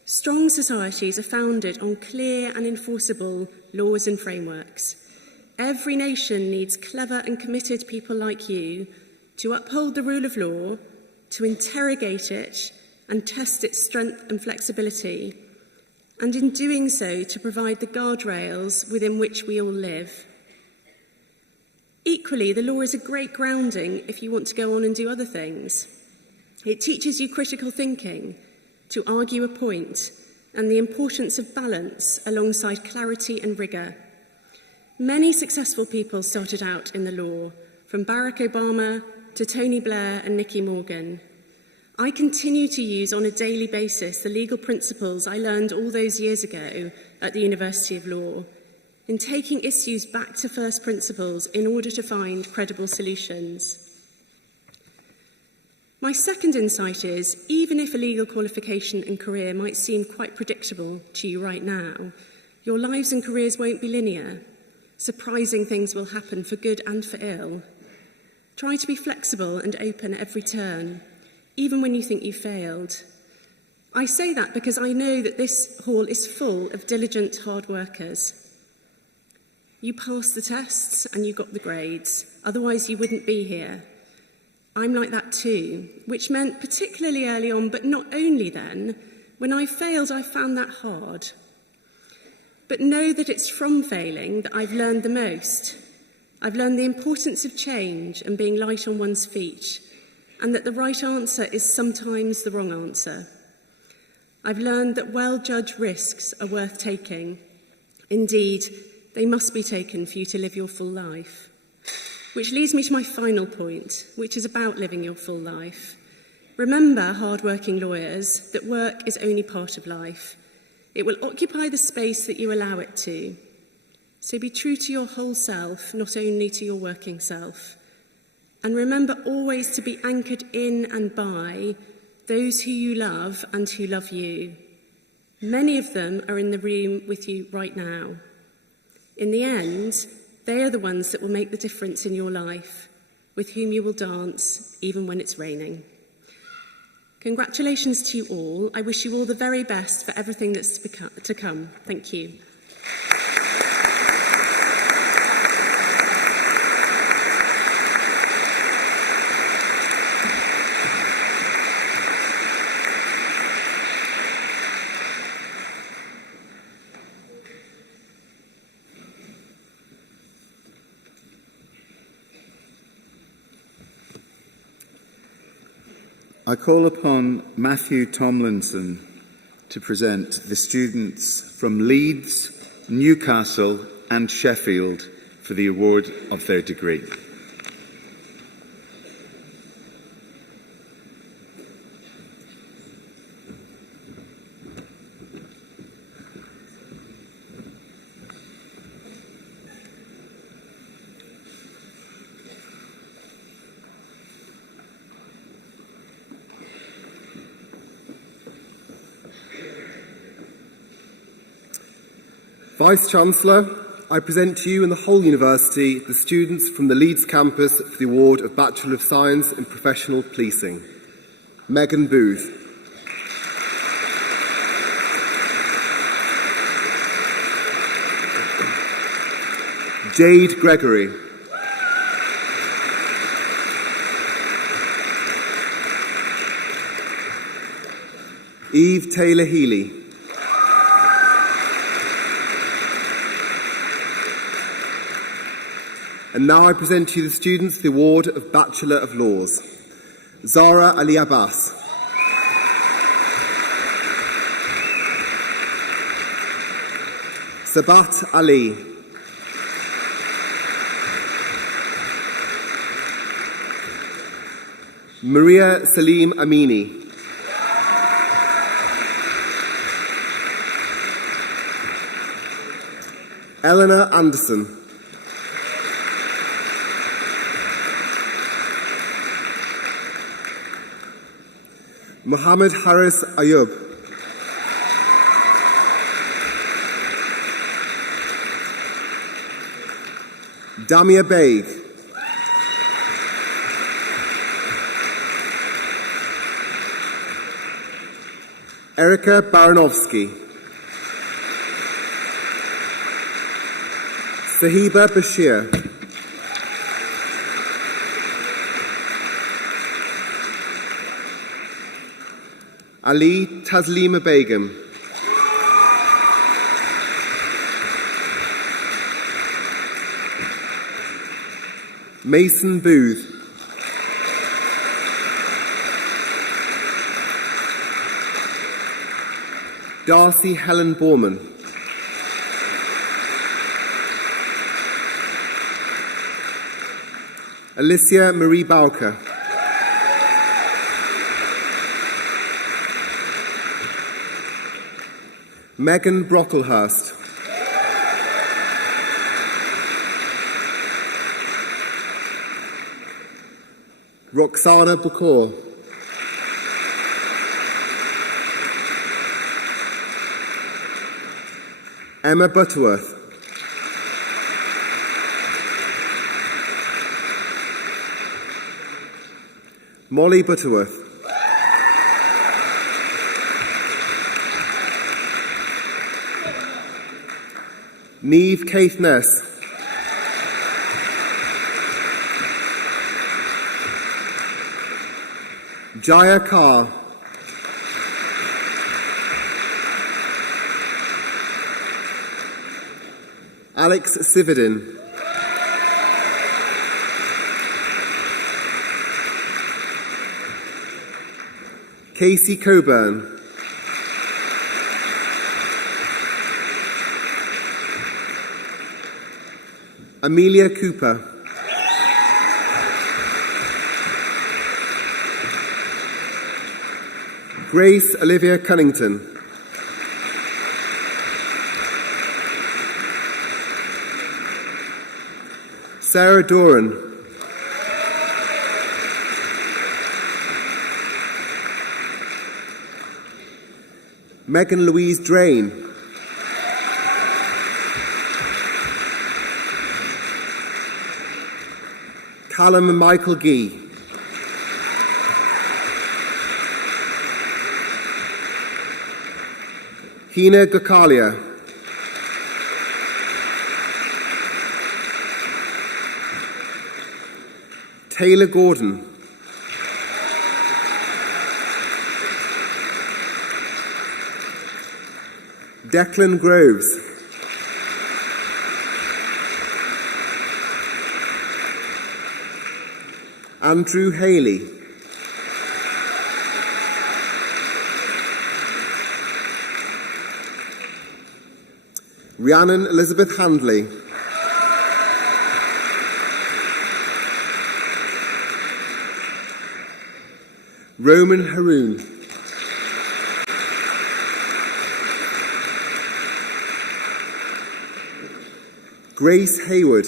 Strong societies are founded on clear and enforceable laws and frameworks. Every nation needs clever and committed people like you to uphold the rule of law, to interrogate it and test its strength and flexibility, and in doing so to provide the guardrails within which we all live. Equally, the law is a great grounding if you want to go on and do other things. It teaches you critical thinking, to argue a point, and the importance of balance alongside clarity and rigour. Many successful people started out in the law, from Barack Obama to Tony Blair and Nicky Morgan. I continue to use on a daily basis the legal principles I learned all those years ago at the University of Law, in taking issues back to first principles in order to find credible solutions. My second insight is, even if a legal qualification and career might seem quite predictable to you right now, your lives and careers won't be linear. Surprising things will happen for good and for ill. Try to be flexible and open at every turn, even when you think you've failed. I say that because I know that this hall is full of diligent hard workers. You passed the tests and you got the grades, otherwise you wouldn't be here. I'm like that too, which meant particularly early on, but not only then, when I failed, I found that hard. But know that it's from failing that I've learned the most. I've learned the importance of change and being light on one's feet, and that the right answer is sometimes the wrong answer. I've learned that well-judged risks are worth taking. Indeed, they must be taken for you to live your full life. Which leads me to my final point, which is about living your full life. Remember, hard-working lawyers, that work is only part of life. It will occupy the space that you allow it to. So be true to your whole self, not only to your working self. And remember always to be anchored in and by those who you love and who love you. Many of them are in the room with you right now. In the end, they are the ones that will make the difference in your life, with whom you will dance even when it's raining. Congratulations to you all. I wish you all the very best for everything that's to come. Thank you. I call upon Matthew Tomlinson to present the students from Leeds, Newcastle and Sheffield for the award of their degree. Vice-Chancellor, I present to you and the whole University the students from the Leeds campus for the award of Bachelor of Science in Professional Policing. Megan Booth. Jade Gregory. Eve Taylor-Healy. And now I present to you the students the award of Bachelor of Laws. Zara Ali Abbas. Sabat Ali. Maria Salim Amini. Eleanor Anderson. Mohammed Haris Ayub. Damia Baig. Erica Baranovsky. Sahiba Bashir. Ali Taslima Begum. Mason Booth. Darcy Helen Borman. Alicia Marie Bowker. Megan Brocklehurst. Roxana Bukor. Emma Butterworth. Molly Butterworth. Neve Caithness. Jaya Carr. Alex Sividin. Casey Coburn. Amelia Cooper. Grace Olivia Cunnington. Sarah Doran. Megan Louise Drain. Callum Michael Gee. Hina Gokalia. Taylor Gordon. Declan Groves. Andrew Haley. Rhiannon Elizabeth Handley. Roman Haroon. Grace Hayward.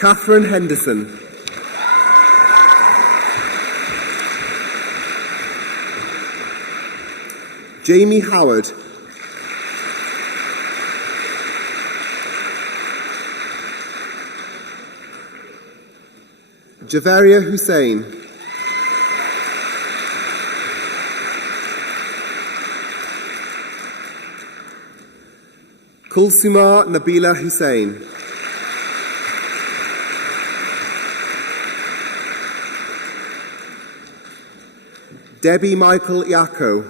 Catherine Henderson. Jamie Howard. Javeria Hussain. Kulsuma Nabila Hussain. Debbie Michael Iacco.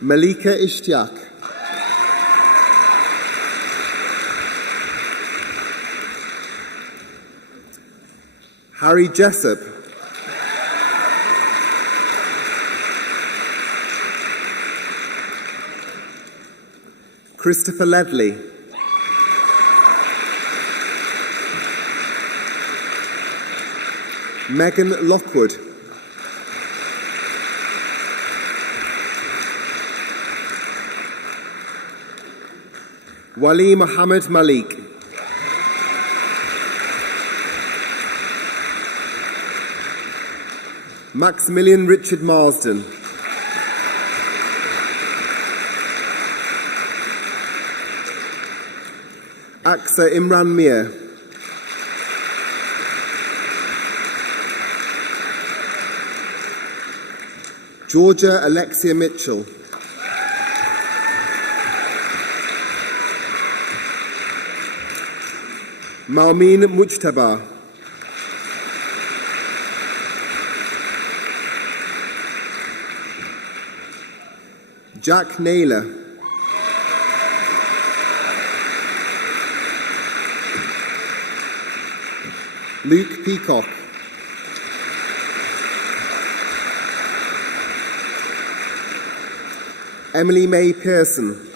Malika Ishtiaq. Harry Jessup. Christopher Ledley. Megan Lockwood. Wali Mohammed Malik. Maximilian Richard Marsden. Aksa Imran Mir. Georgia Alexia Mitchell. Malmin Mujtaba. Jack Naylor. Luke Peacock. Emily May Pearson.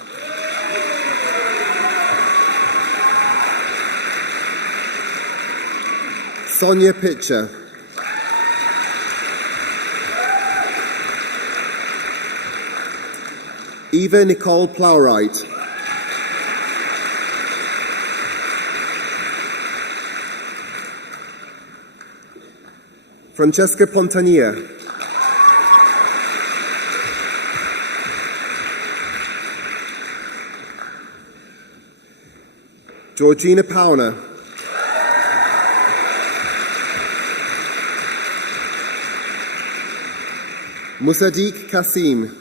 Sonia Pitcher. Eva Nicole Plowright. Francesca Pontania. Georgina Powner. Musaddiq Kasim.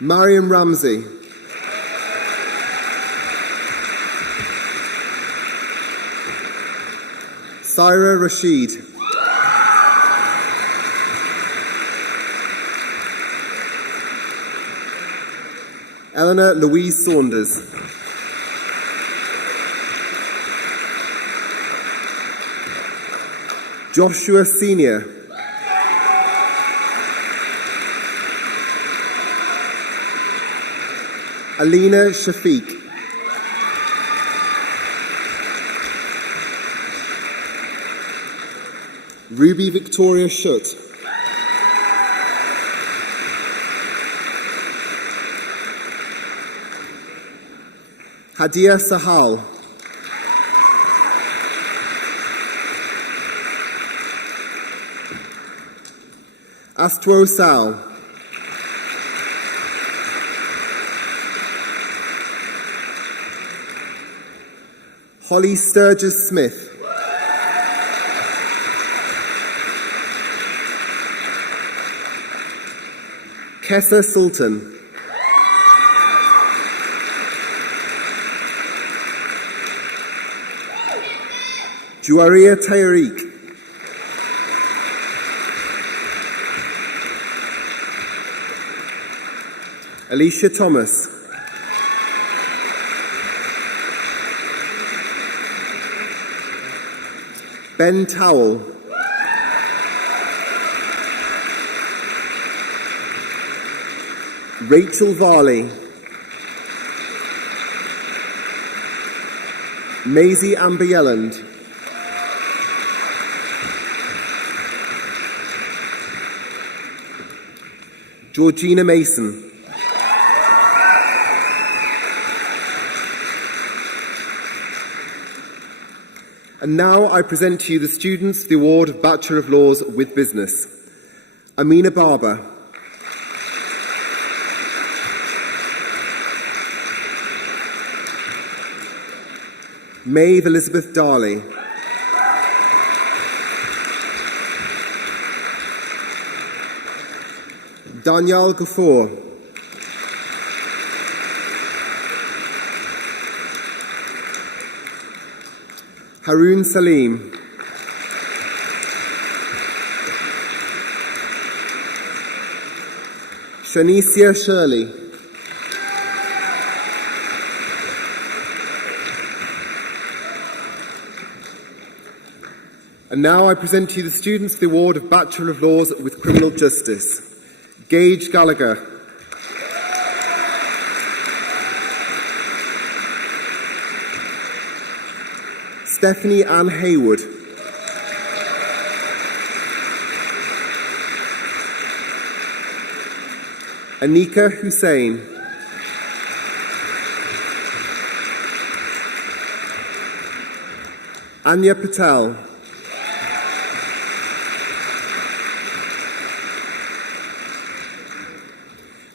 Mariam Ramsey. Syra Rashid. Eleanor Louise Saunders. Joshua Senior. Alina Shafiq. Ruby Victoria Schutt. Hadia Sahal. Astro Sal. Holly Sturgis Smith. Kessa Sultan. Juaria Tariq. Alicia Thomas. Ben Towell. Rachel Varley. Maisie Amber Yelland. Georgina Mason. And now I present to you the students for the award of Bachelor of Laws with Business. Amina Barber. Maeve Elizabeth Darley. Danielle Gafour. Haroon Salim. Shanicia Shirley. And now I present to you the students for the award of Bachelor of Laws with Criminal Justice. Gage Gallagher. Stephanie Ann Haywood. Anika Hussain. Anya Patel.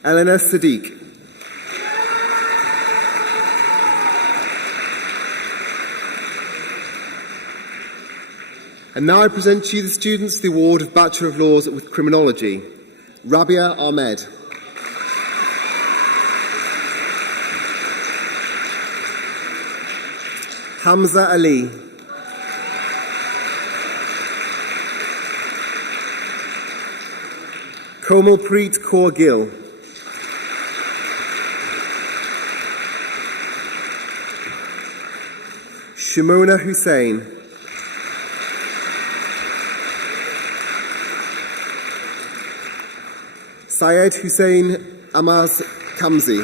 Eleanor Sadiq. And now I present to you the students for the award of Bachelor of Laws with Criminology. Rabia Ahmed. Hamza Ali. Komalpreet Kaur Gill. Shimona Hussain. Syed Hussain Amaz Kamzi.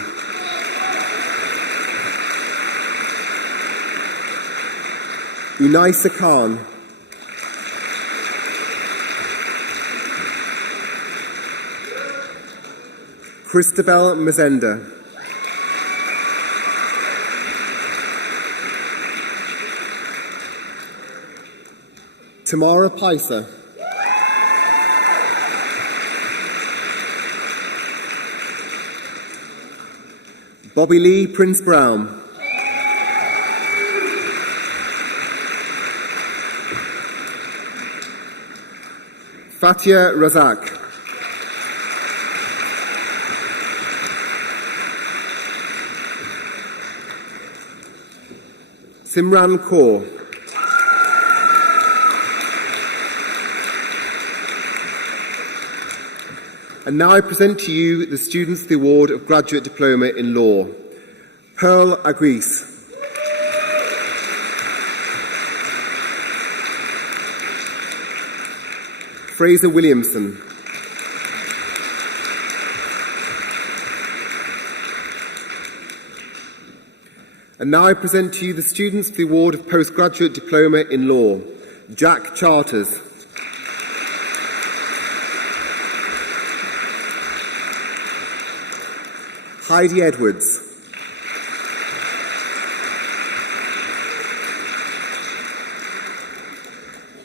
Unaisa Khan. Christabel Mazenda. Tamara Paisa. Bobby Lee Prince Brown. Fatia Razak. Simran Kaur. And now I present to you the students of the award of Graduate Diploma in Law. Pearl Agris. Fraser Williamson. And now I present to you the students for the award of Postgraduate Diploma in Law. Jack Charters. Heidi Edwards.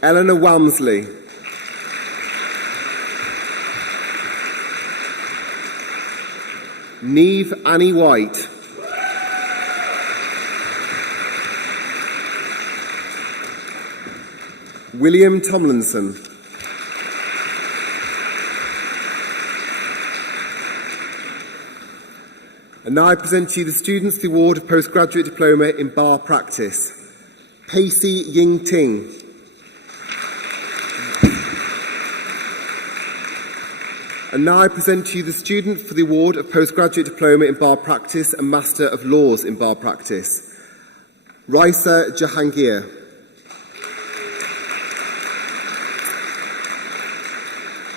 Eleanor Walmsley. Neve Annie White. William Tomlinson. And now I present to you the students the award of postgraduate diploma in bar practice. Pacey Ying Ting. And now I present to you the student for the award of postgraduate diploma in bar practice and Master of Laws in bar practice. Raisa Jahangir.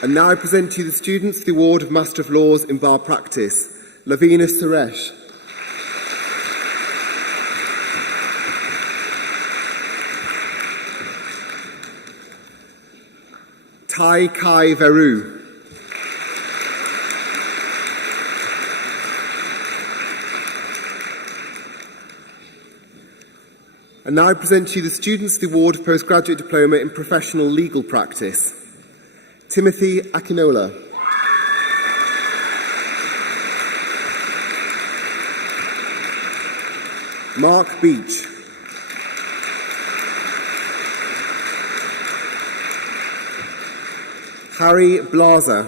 And now I present to you the students for the award of Master of Laws in bar practice. Lavina Suresh. Tai Kai Veru. And now I present to you the students for the award of postgraduate diploma in professional legal practice. Timothy Akinola. Mark Beach. Harry Blaser.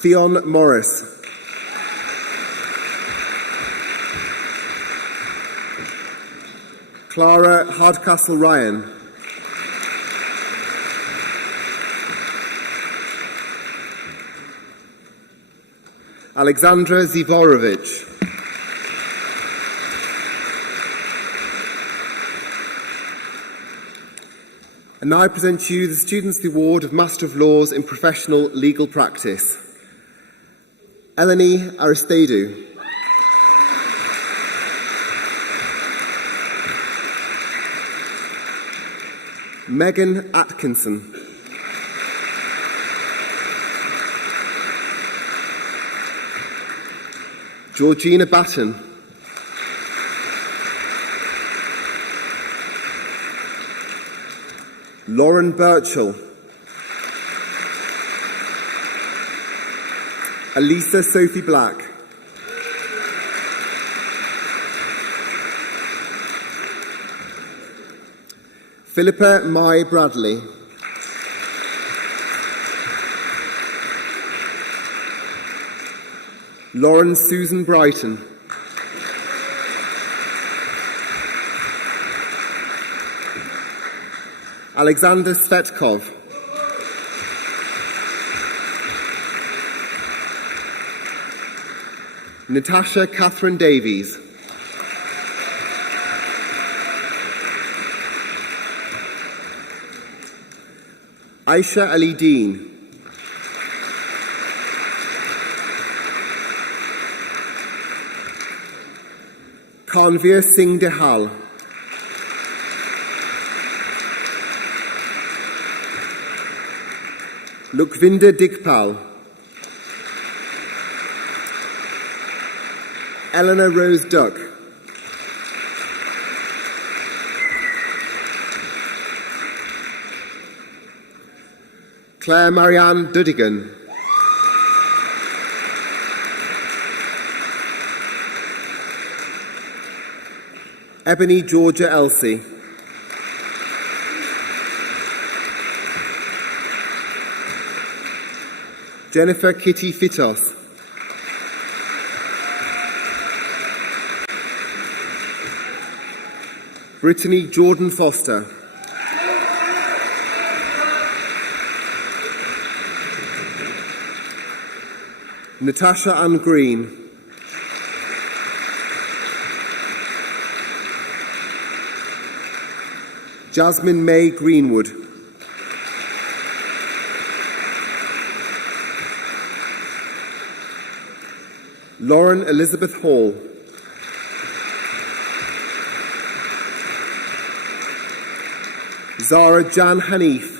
Theon Morris. Clara Hardcastle Ryan. Alexandra Zivorovich. And now I present to you the students the award of Master of Laws in Professional Legal Practice. Eleni Aristidou. Megan Atkinson. Georgina Batten. Lauren Birchall. Elisa Sophie Black. Philippa Mai Bradley. Lauren Susan Brighton. Alexander Svetkov. Natasha Catherine Davies. Aisha Ali Dean. Kanvir Singh Dehal. Lukvinder Digpal. Eleanor Rose Duck. Claire Marianne Dudigan. Ebony Georgia Elsie. Jennifer Kitty Fitos. Brittany Jordan Foster. Natasha Ann Green. Jasmine May Greenwood. Lauren Elizabeth Hall. Zara Jan Hanif.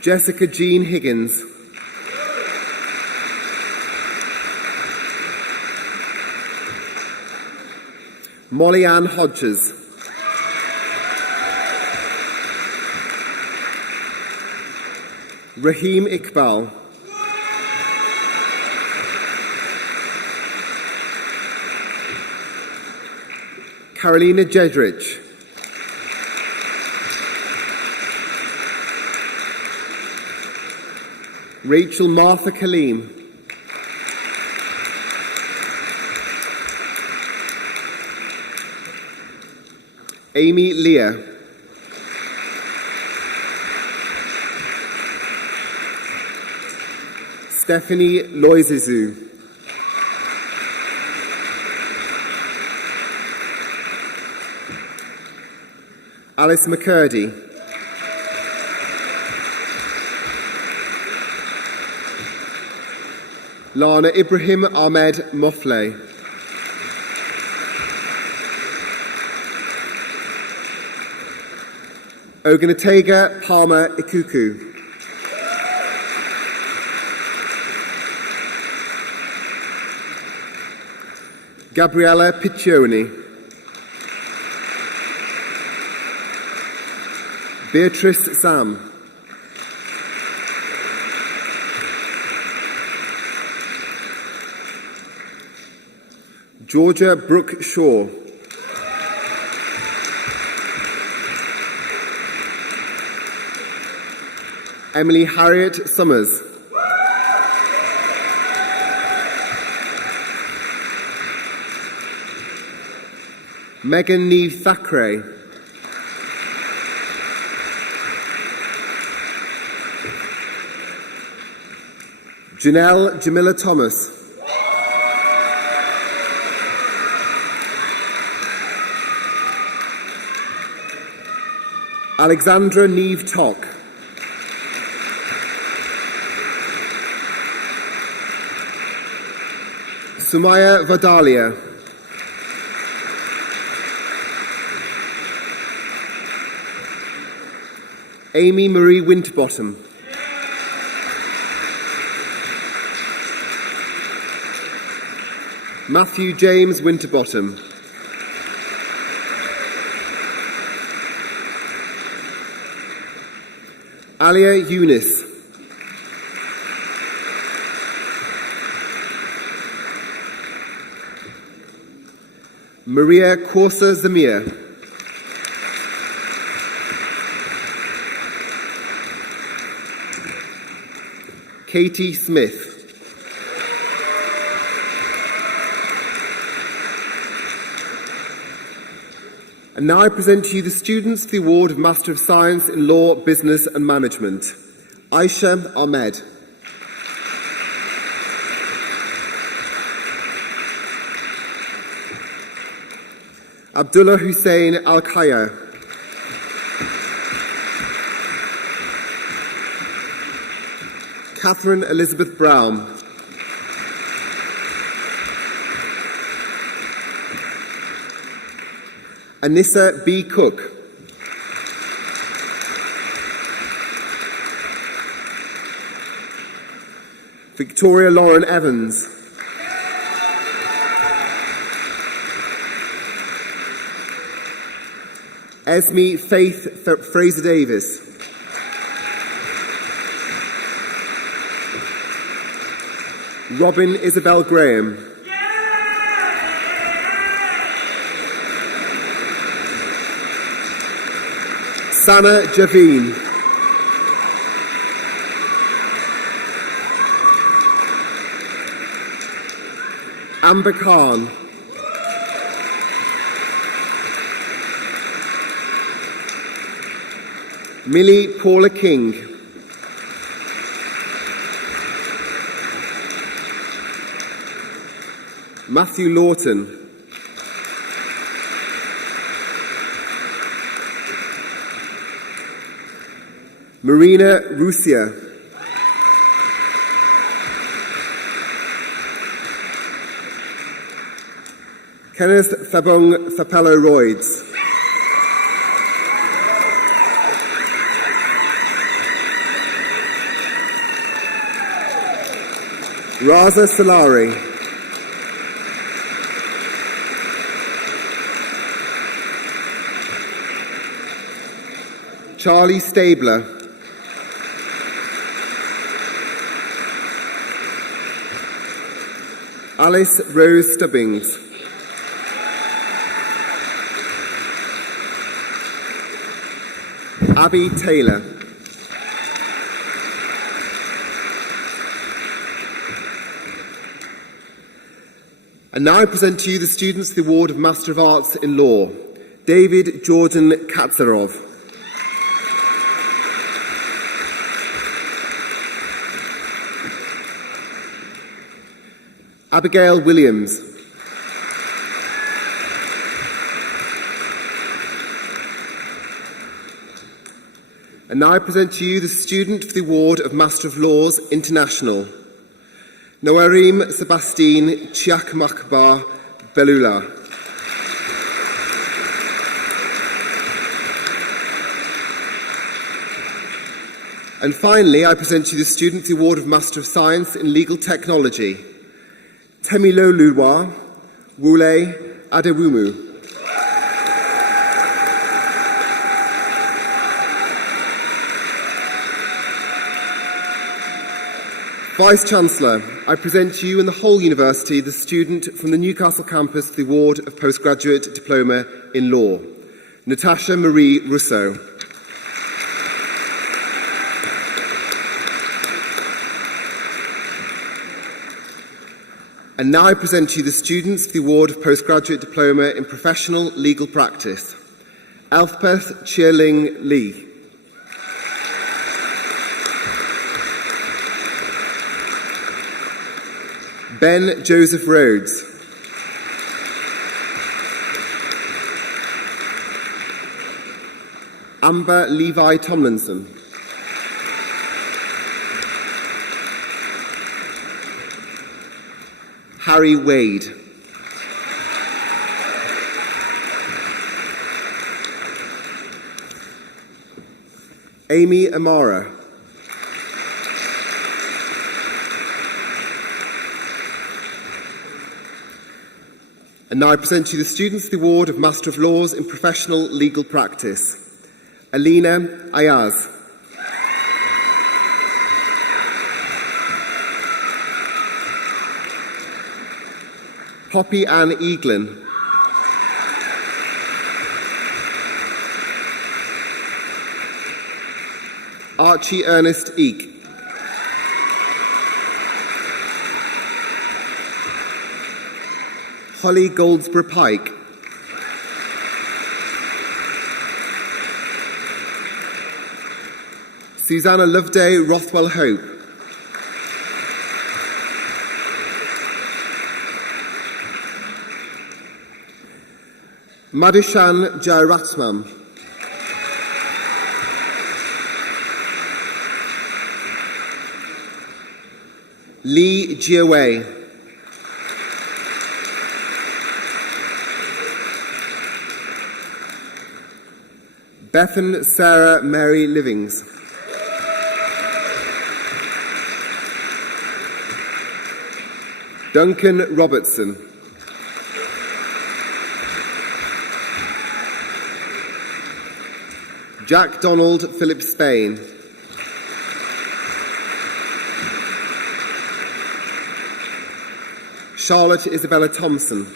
Jessica Jean Higgins. Molly Ann Hodges. Raheem Iqbal. Carolina Jedrich. Rachel Martha Kaleem. Amy Leah. Stephanie Loizizu. Alice McCurdy. Lana Ibrahim Ahmed Mofle. Ogunatega Palmer Ikuku. Gabriella Piccioni. Beatrice Sam. Georgia Brooke Shaw. Emily Harriet Summers. Megan Neve Thackeray. Janelle Jamila Thomas. Alexandra Neve Tock. Sumaya Vadalia. Amy Marie Winterbottom. Matthew James Winterbottom. Alia Eunice. Maria Corsa Zamir. Katie Smith. And now I present to you the students for the award of Master of Science in Law, Business and Management. Aisha Ahmed. Abdullah Hussein Al-Khaya. Catherine Elizabeth Brown. Anissa B. Cook. Victoria Lauren Evans. Esme Faith Fraser Davis. Robin Isabel Graham. Sana Javeen. Amber Khan. Millie Paula King. Matthew Lawton. Marina Rusia. Kenneth Thabong Thapello Royds. Raza Salari. Charlie Stabler. Alice Rose Stubbings. Abby Taylor. And now I present to you the students the award of Master of Arts in Law. David Jordan Katsarov. Abigail Williams. And now I present to you the student for the award of Master of Laws International. Noarim Sebastine Chiakmakbar Belula. And finally, I present to you the student for the award of Master of Science in Legal Technology. Temilo Lulwa Wule Adewumu. Vice-Chancellor, I present to you and the whole University the student from the Newcastle campus for the award of Postgraduate Diploma in Law, Natasha Marie Rousseau. And now I present to you the students for the award of Postgraduate Diploma in Professional Legal Practice, Elfpeth Chierling Lee. Ben Joseph Rhodes. Amber Levi Tomlinson. Harry Wade. Amy Amara. And now I present to you the students the award of Master of Laws in Professional Legal Practice. Alina Ayaz. Poppy Ann Eaglin. Archie Ernest Eek. Holly Goldsborough Pike. Susanna Loveday Rothwell Hope. Madhushan Jayarathmam. Lee Jiawei. Bethan Sarah Mary Livings. Duncan Robertson. Jack Donald Philip Spain. Charlotte Isabella Thompson.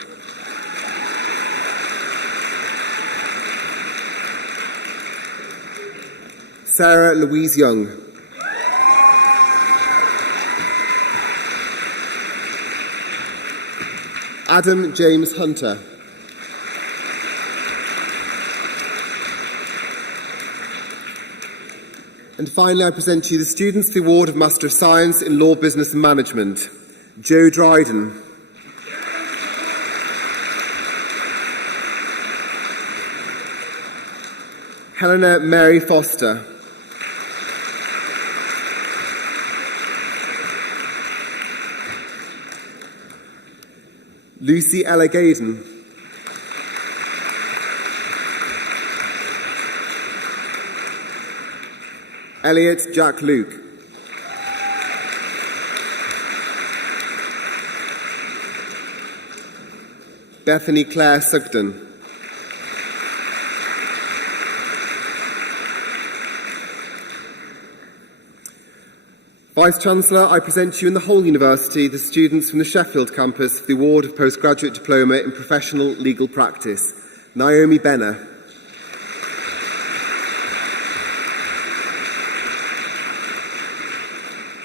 Sarah Louise Young. Adam James Hunter. And finally, I present to you the students the award of Master of Science in Law, Business and Management, Joe Dryden. Helena Mary Foster. Lucy Ella Gaydon. Elliot Jack Luke. Bethany Claire Sugden. Vice-Chancellor, I present to you and the whole University the students from the Sheffield campus for the award of postgraduate diploma in professional legal practice. Naomi Benner.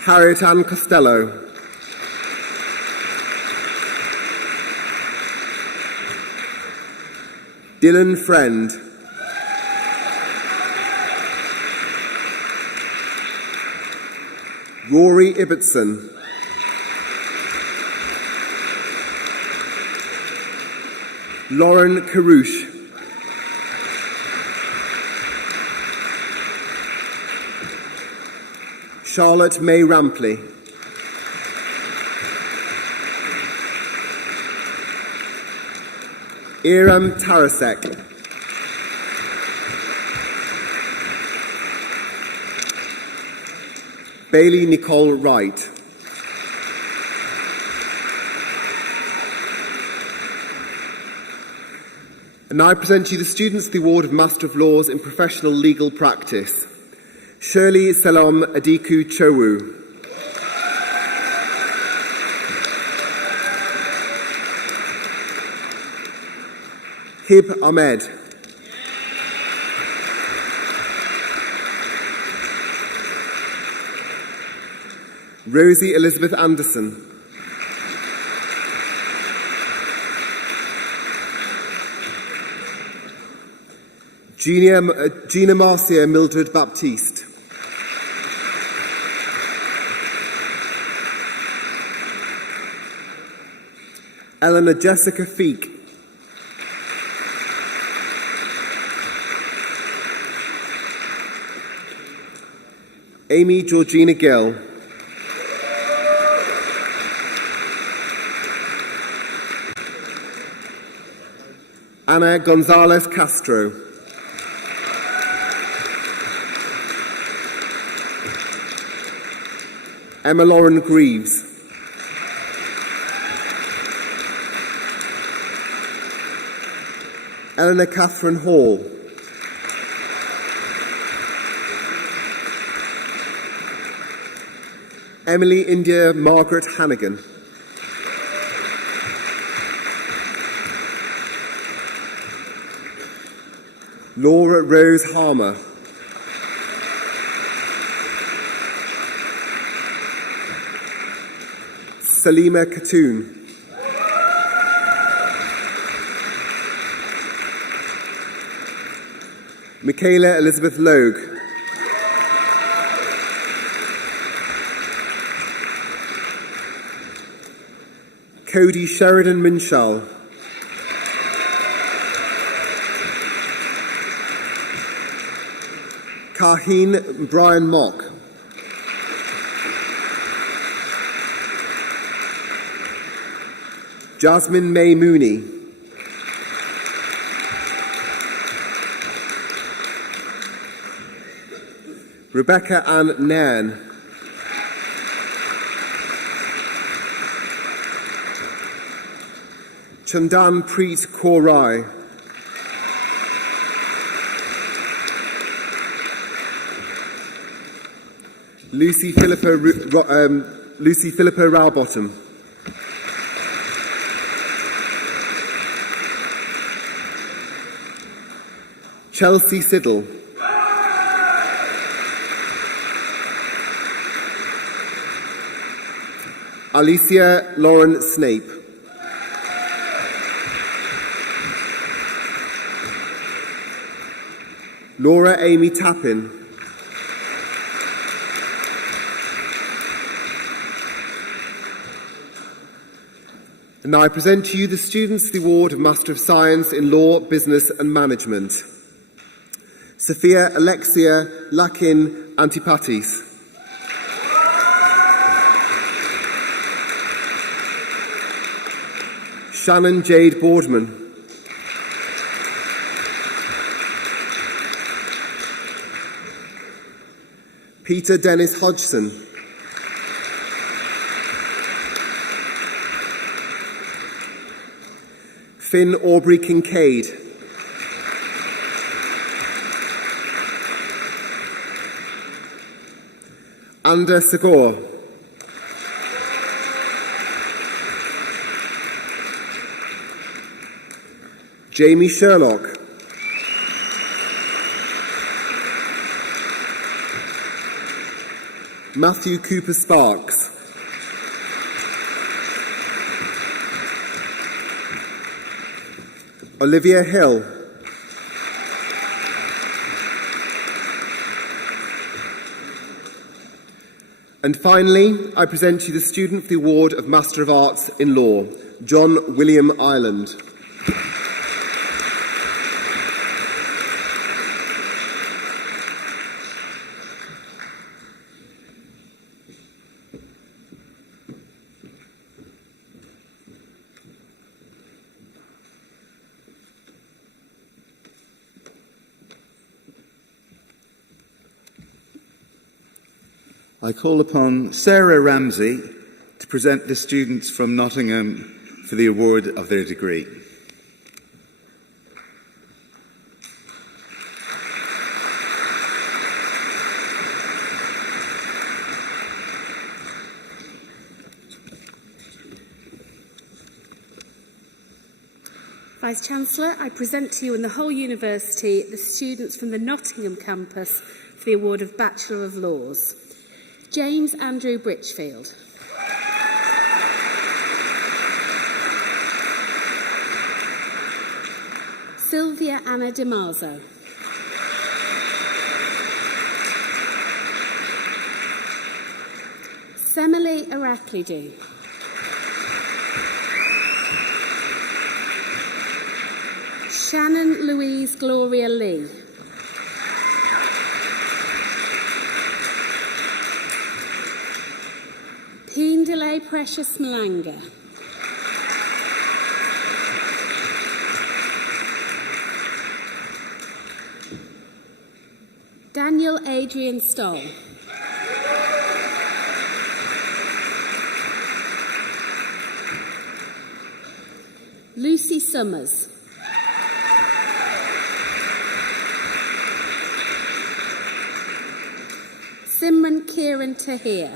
Harriet Ann Costello. Dylan Friend. Rory Ibbotson. Lauren Carouche. Charlotte May Rampley. Iram Tarasek. Bailey Nicole Wright. And now I present to you the students of the award of Master of Laws in Professional Legal Practice. Shirley Salom Adiku Chowu. Hib Ahmed. Rosie Elizabeth Anderson. Gina Marcia Mildred Baptiste. Eleanor Jessica Feek. Amy Georgina Gill. Ana Gonzalez Castro. Emma Lauren Greaves. Eleanor Catherine Hall. Emily India Margaret Hannigan. Laura Rose Harmer. Salima Khatoon. Michaela Elizabeth Logue. Cody Sheridan Minshall. Kaheen Brian Mock. Jasmine May Mooney. Rebecca Ann Nairn. Chandan Preet Kaur Rai. Lucy Philippa Rowbottom. Chelsea Siddle. Alicia Lauren Snape. Laura Amy Tappin. And now I present to you the students of the award of Master of Science in Law, Business and Management. Sophia Alexia Lakin Antipatis. Shannon Jade Boardman. Peter Dennis Hodgson. Finn Aubrey Kincaid. Amanda Segor. Jamie Sherlock. Matthew Cooper Sparks. Olivia Hill. And finally, I present to you the student for the award of Master of Arts in Law, John William Ireland. I call upon Sarah Ramsey to present the students from Nottingham for the award of their degree. Vice-Chancellor, I present to you and the whole University the students from the Nottingham campus for the award of Bachelor of Laws. James Andrew Britchfield. Sylvia Anna DiMaso. Semele Araklidou. Shannon Louise Gloria Lee. Pindale Precious Malanga. Daniel Adrian Stoll. Lucy Summers. Simran Kiran Tahir.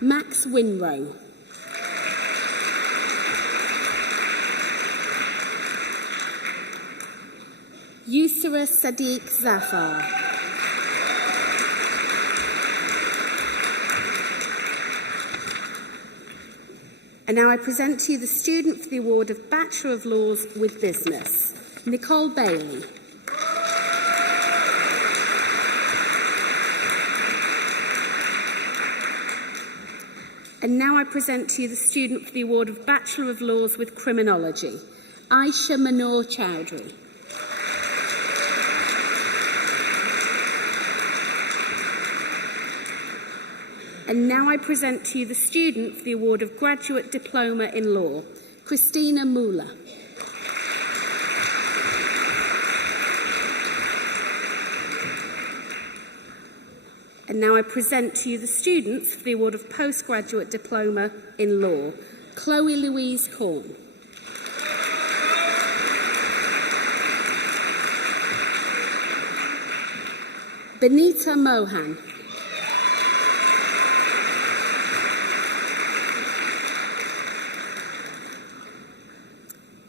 Max Winrow. Yusra Sadiq Zafar. And now I present to you the student for the award of Bachelor of Laws with Business, Nicole Bailey. And now I present to you the student for the award of Bachelor of Laws with Criminology, Aisha Manor Chowdhury. And now I present to you the student for the award of Graduate Diploma in Law, Christina Muller. And now I present to you the students for the award of Postgraduate Diploma in Law, Chloe Louise Corn. Benita Mohan.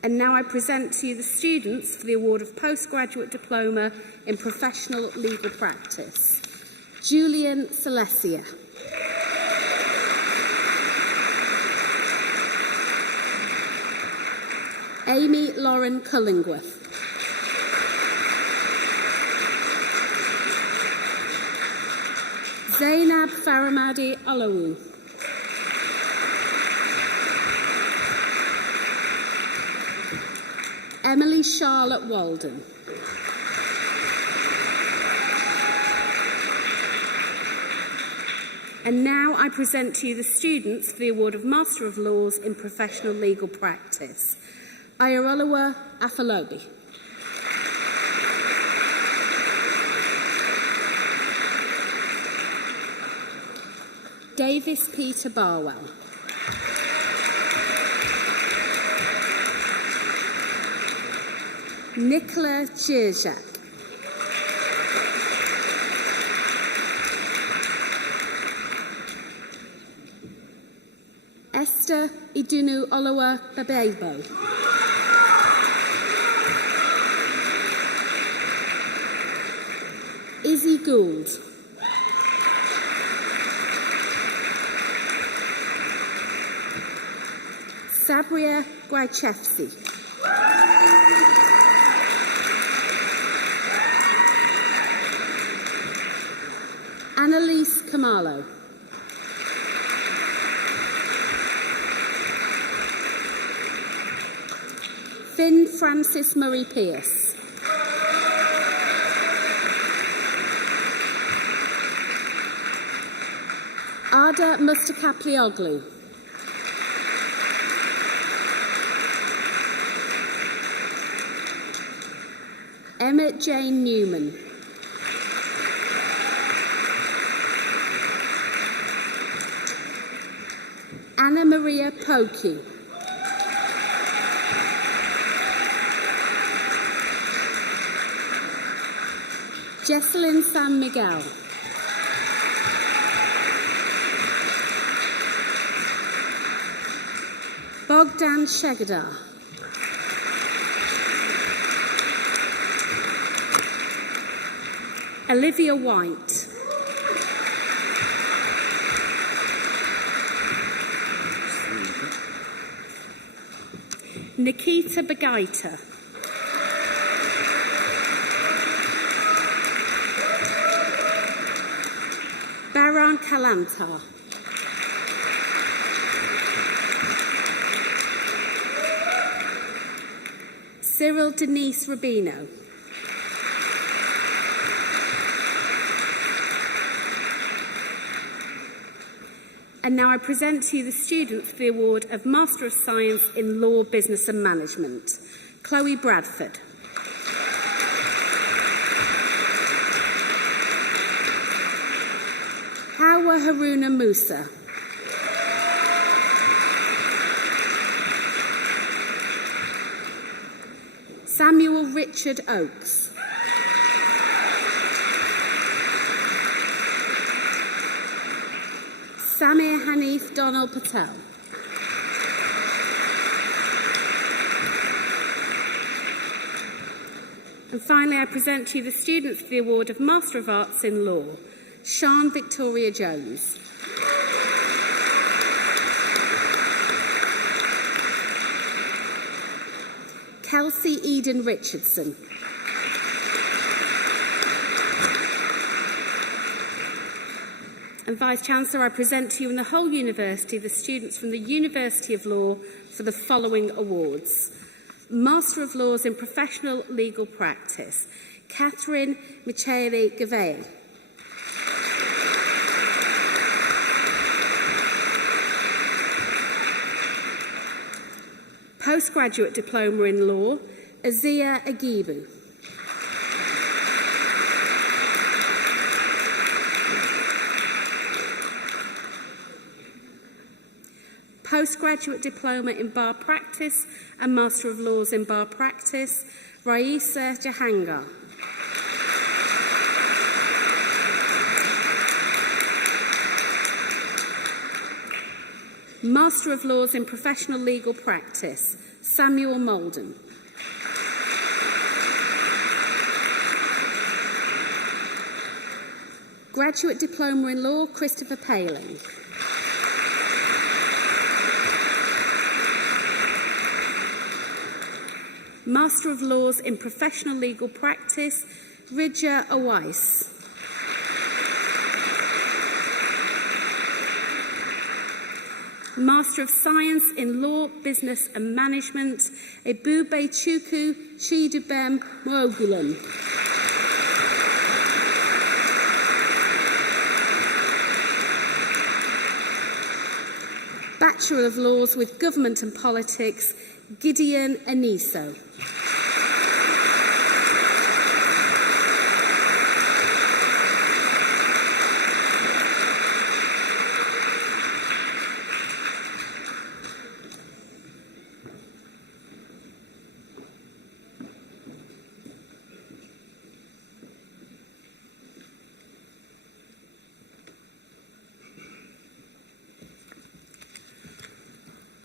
And now I present to you the students for the award of Postgraduate Diploma in Professional Legal Practice, Julian Celestia. Amy Lauren Cullingworth. Zainab Faramadi Alawu. Emily Charlotte Walden. And now I present to you the students for the award of Master of Laws in Professional Legal Practice, Ayarolawa Afalobi. Davis Peter Barwell. Nicola Chirjak. Esther Idunu Olowa Babebo. Izzy Gould. Sabria Gwaichevsky. Annalise Kamalo. Finn Francis Murray Pierce. Ada Mustakaplioglu. Emmett Jane Newman. Anna Maria Pokey. Jesselyn San Miguel. Bogdan Shegadar. Olivia White. Nikita Bagaita. Baron Kalantar. Cyril Denise Rubino. And now I present to you the students for the award of Master of Science in Law, Business and Management. Chloe Bradford. Hawa Haruna Musa. Samuel Richard Oakes. Samir Hanif Donald Patel. And finally, I present to you the students for the award of Master of Arts in Law. Sian Victoria Jones. Kelsey Eden Richardson. And Vice-Chancellor, I present to you and the whole University the students from the University of Law for the following awards. Master of Laws in Professional Legal Practice, Catherine Michele Gavei. Postgraduate Diploma in Law, Azia Agibu. Postgraduate Diploma in Bar Practice and Master of Laws in Bar Practice, Raisa Jahangir. Master of Laws in Professional Legal Practice, Samuel Molden. Graduate Diploma in Law, Christopher Paling. Master of Laws in Professional Legal Practice, Ridja Awais. Master of Science in Law, Business and Management, Ebube Chukwu Chidubem Mogulan. Bachelor of Laws with Government and Politics, Gideon Aniso.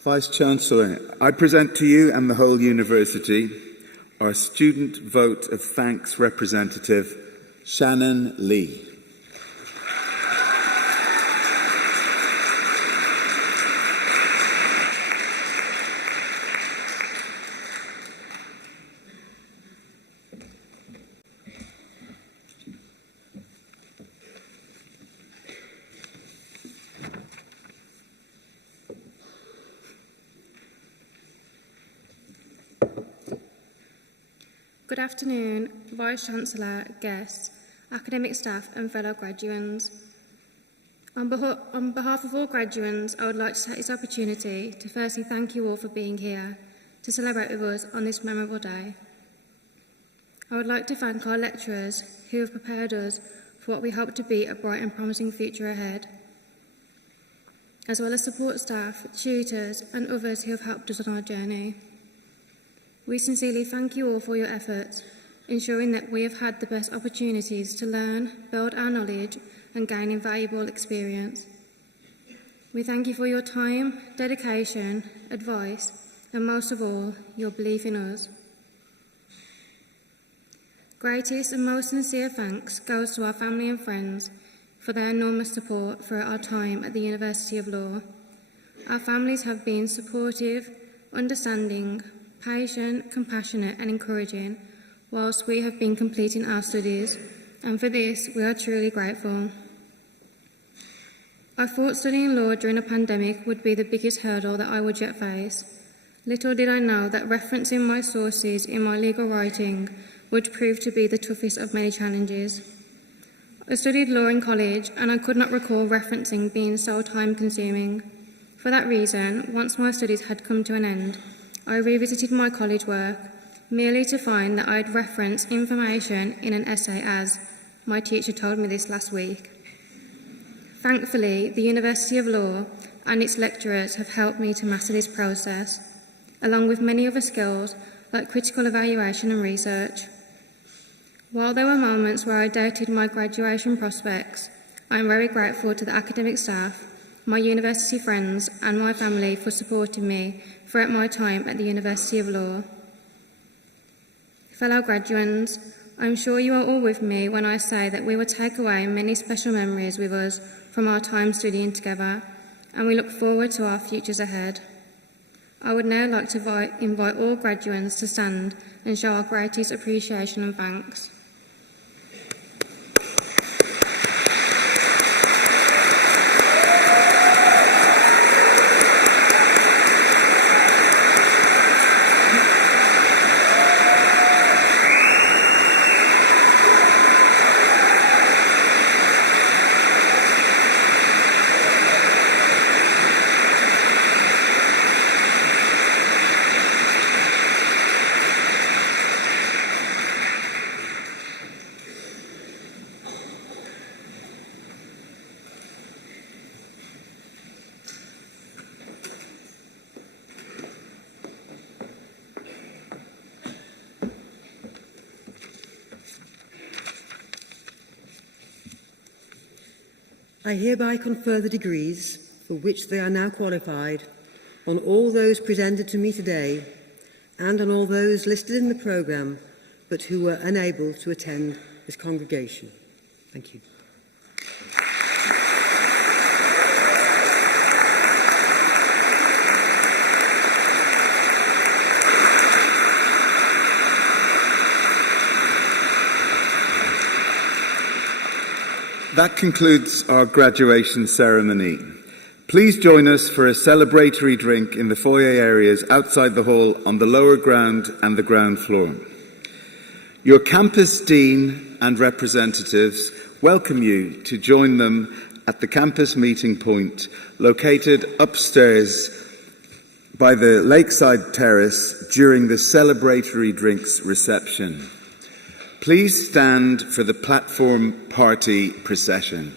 Vice-Chancellor, I present to you and the whole university our student vote of thanks representative, Shannon Lee. Good afternoon, Vice-Chancellor, guests, academic staff and fellow graduates. On behalf of all graduates, I would like to take this opportunity to firstly thank you all for being here to celebrate with us on this memorable day. I would like to thank our lecturers who have prepared us for what we hope to be a bright and promising future ahead, as well as support staff, tutors and others who have helped us on our journey. We sincerely thank you all for your efforts, ensuring that we have had the best opportunities to learn, build our knowledge and gain invaluable experience. We thank you for your time, dedication, advice and most of all, your belief in us. Greatest and most sincere thanks goes to our family and friends for their enormous support throughout our time at the University of Law. Our families have been supportive, understanding, patient, compassionate and encouraging whilst we have been completing our studies, and for this we are truly grateful. I thought studying law during a pandemic would be the biggest hurdle that I would yet face. Little did I know that referencing my sources in my legal writing would prove to be the toughest of many challenges. I studied law in college and I could not recall referencing being so time-consuming. For that reason, once my studies had come to an end, I revisited my college work, merely to find that I had referenced information in an essay as, my teacher told me this last week. Thankfully, the University of Law and its lecturers have helped me to master this process, along with many other skills like critical evaluation and research. While there were moments where I doubted my graduation prospects, I am very grateful to the academic staff, my university friends and my family for supporting me throughout my time at the University of Law. Fellow graduates, I'm sure you are all with me when I say that we will take away many special memories with us from our time studying together, and we look forward to our futures ahead. I would now like to invite all graduates to stand and show our greatest appreciation and thanks. I hereby confer the degrees for which they are now qualified on all those presented to me today and on all those listed in the programme but who were unable to attend this congregation. Thank you. That concludes our graduation ceremony. Please join us for a celebratory drink in the foyer areas outside the hall on the lower ground and the ground floor. Your campus dean and representatives welcome you to join them at the campus meeting point located upstairs by the lakeside terrace during the celebratory drinks reception. Please stand for the platform party procession.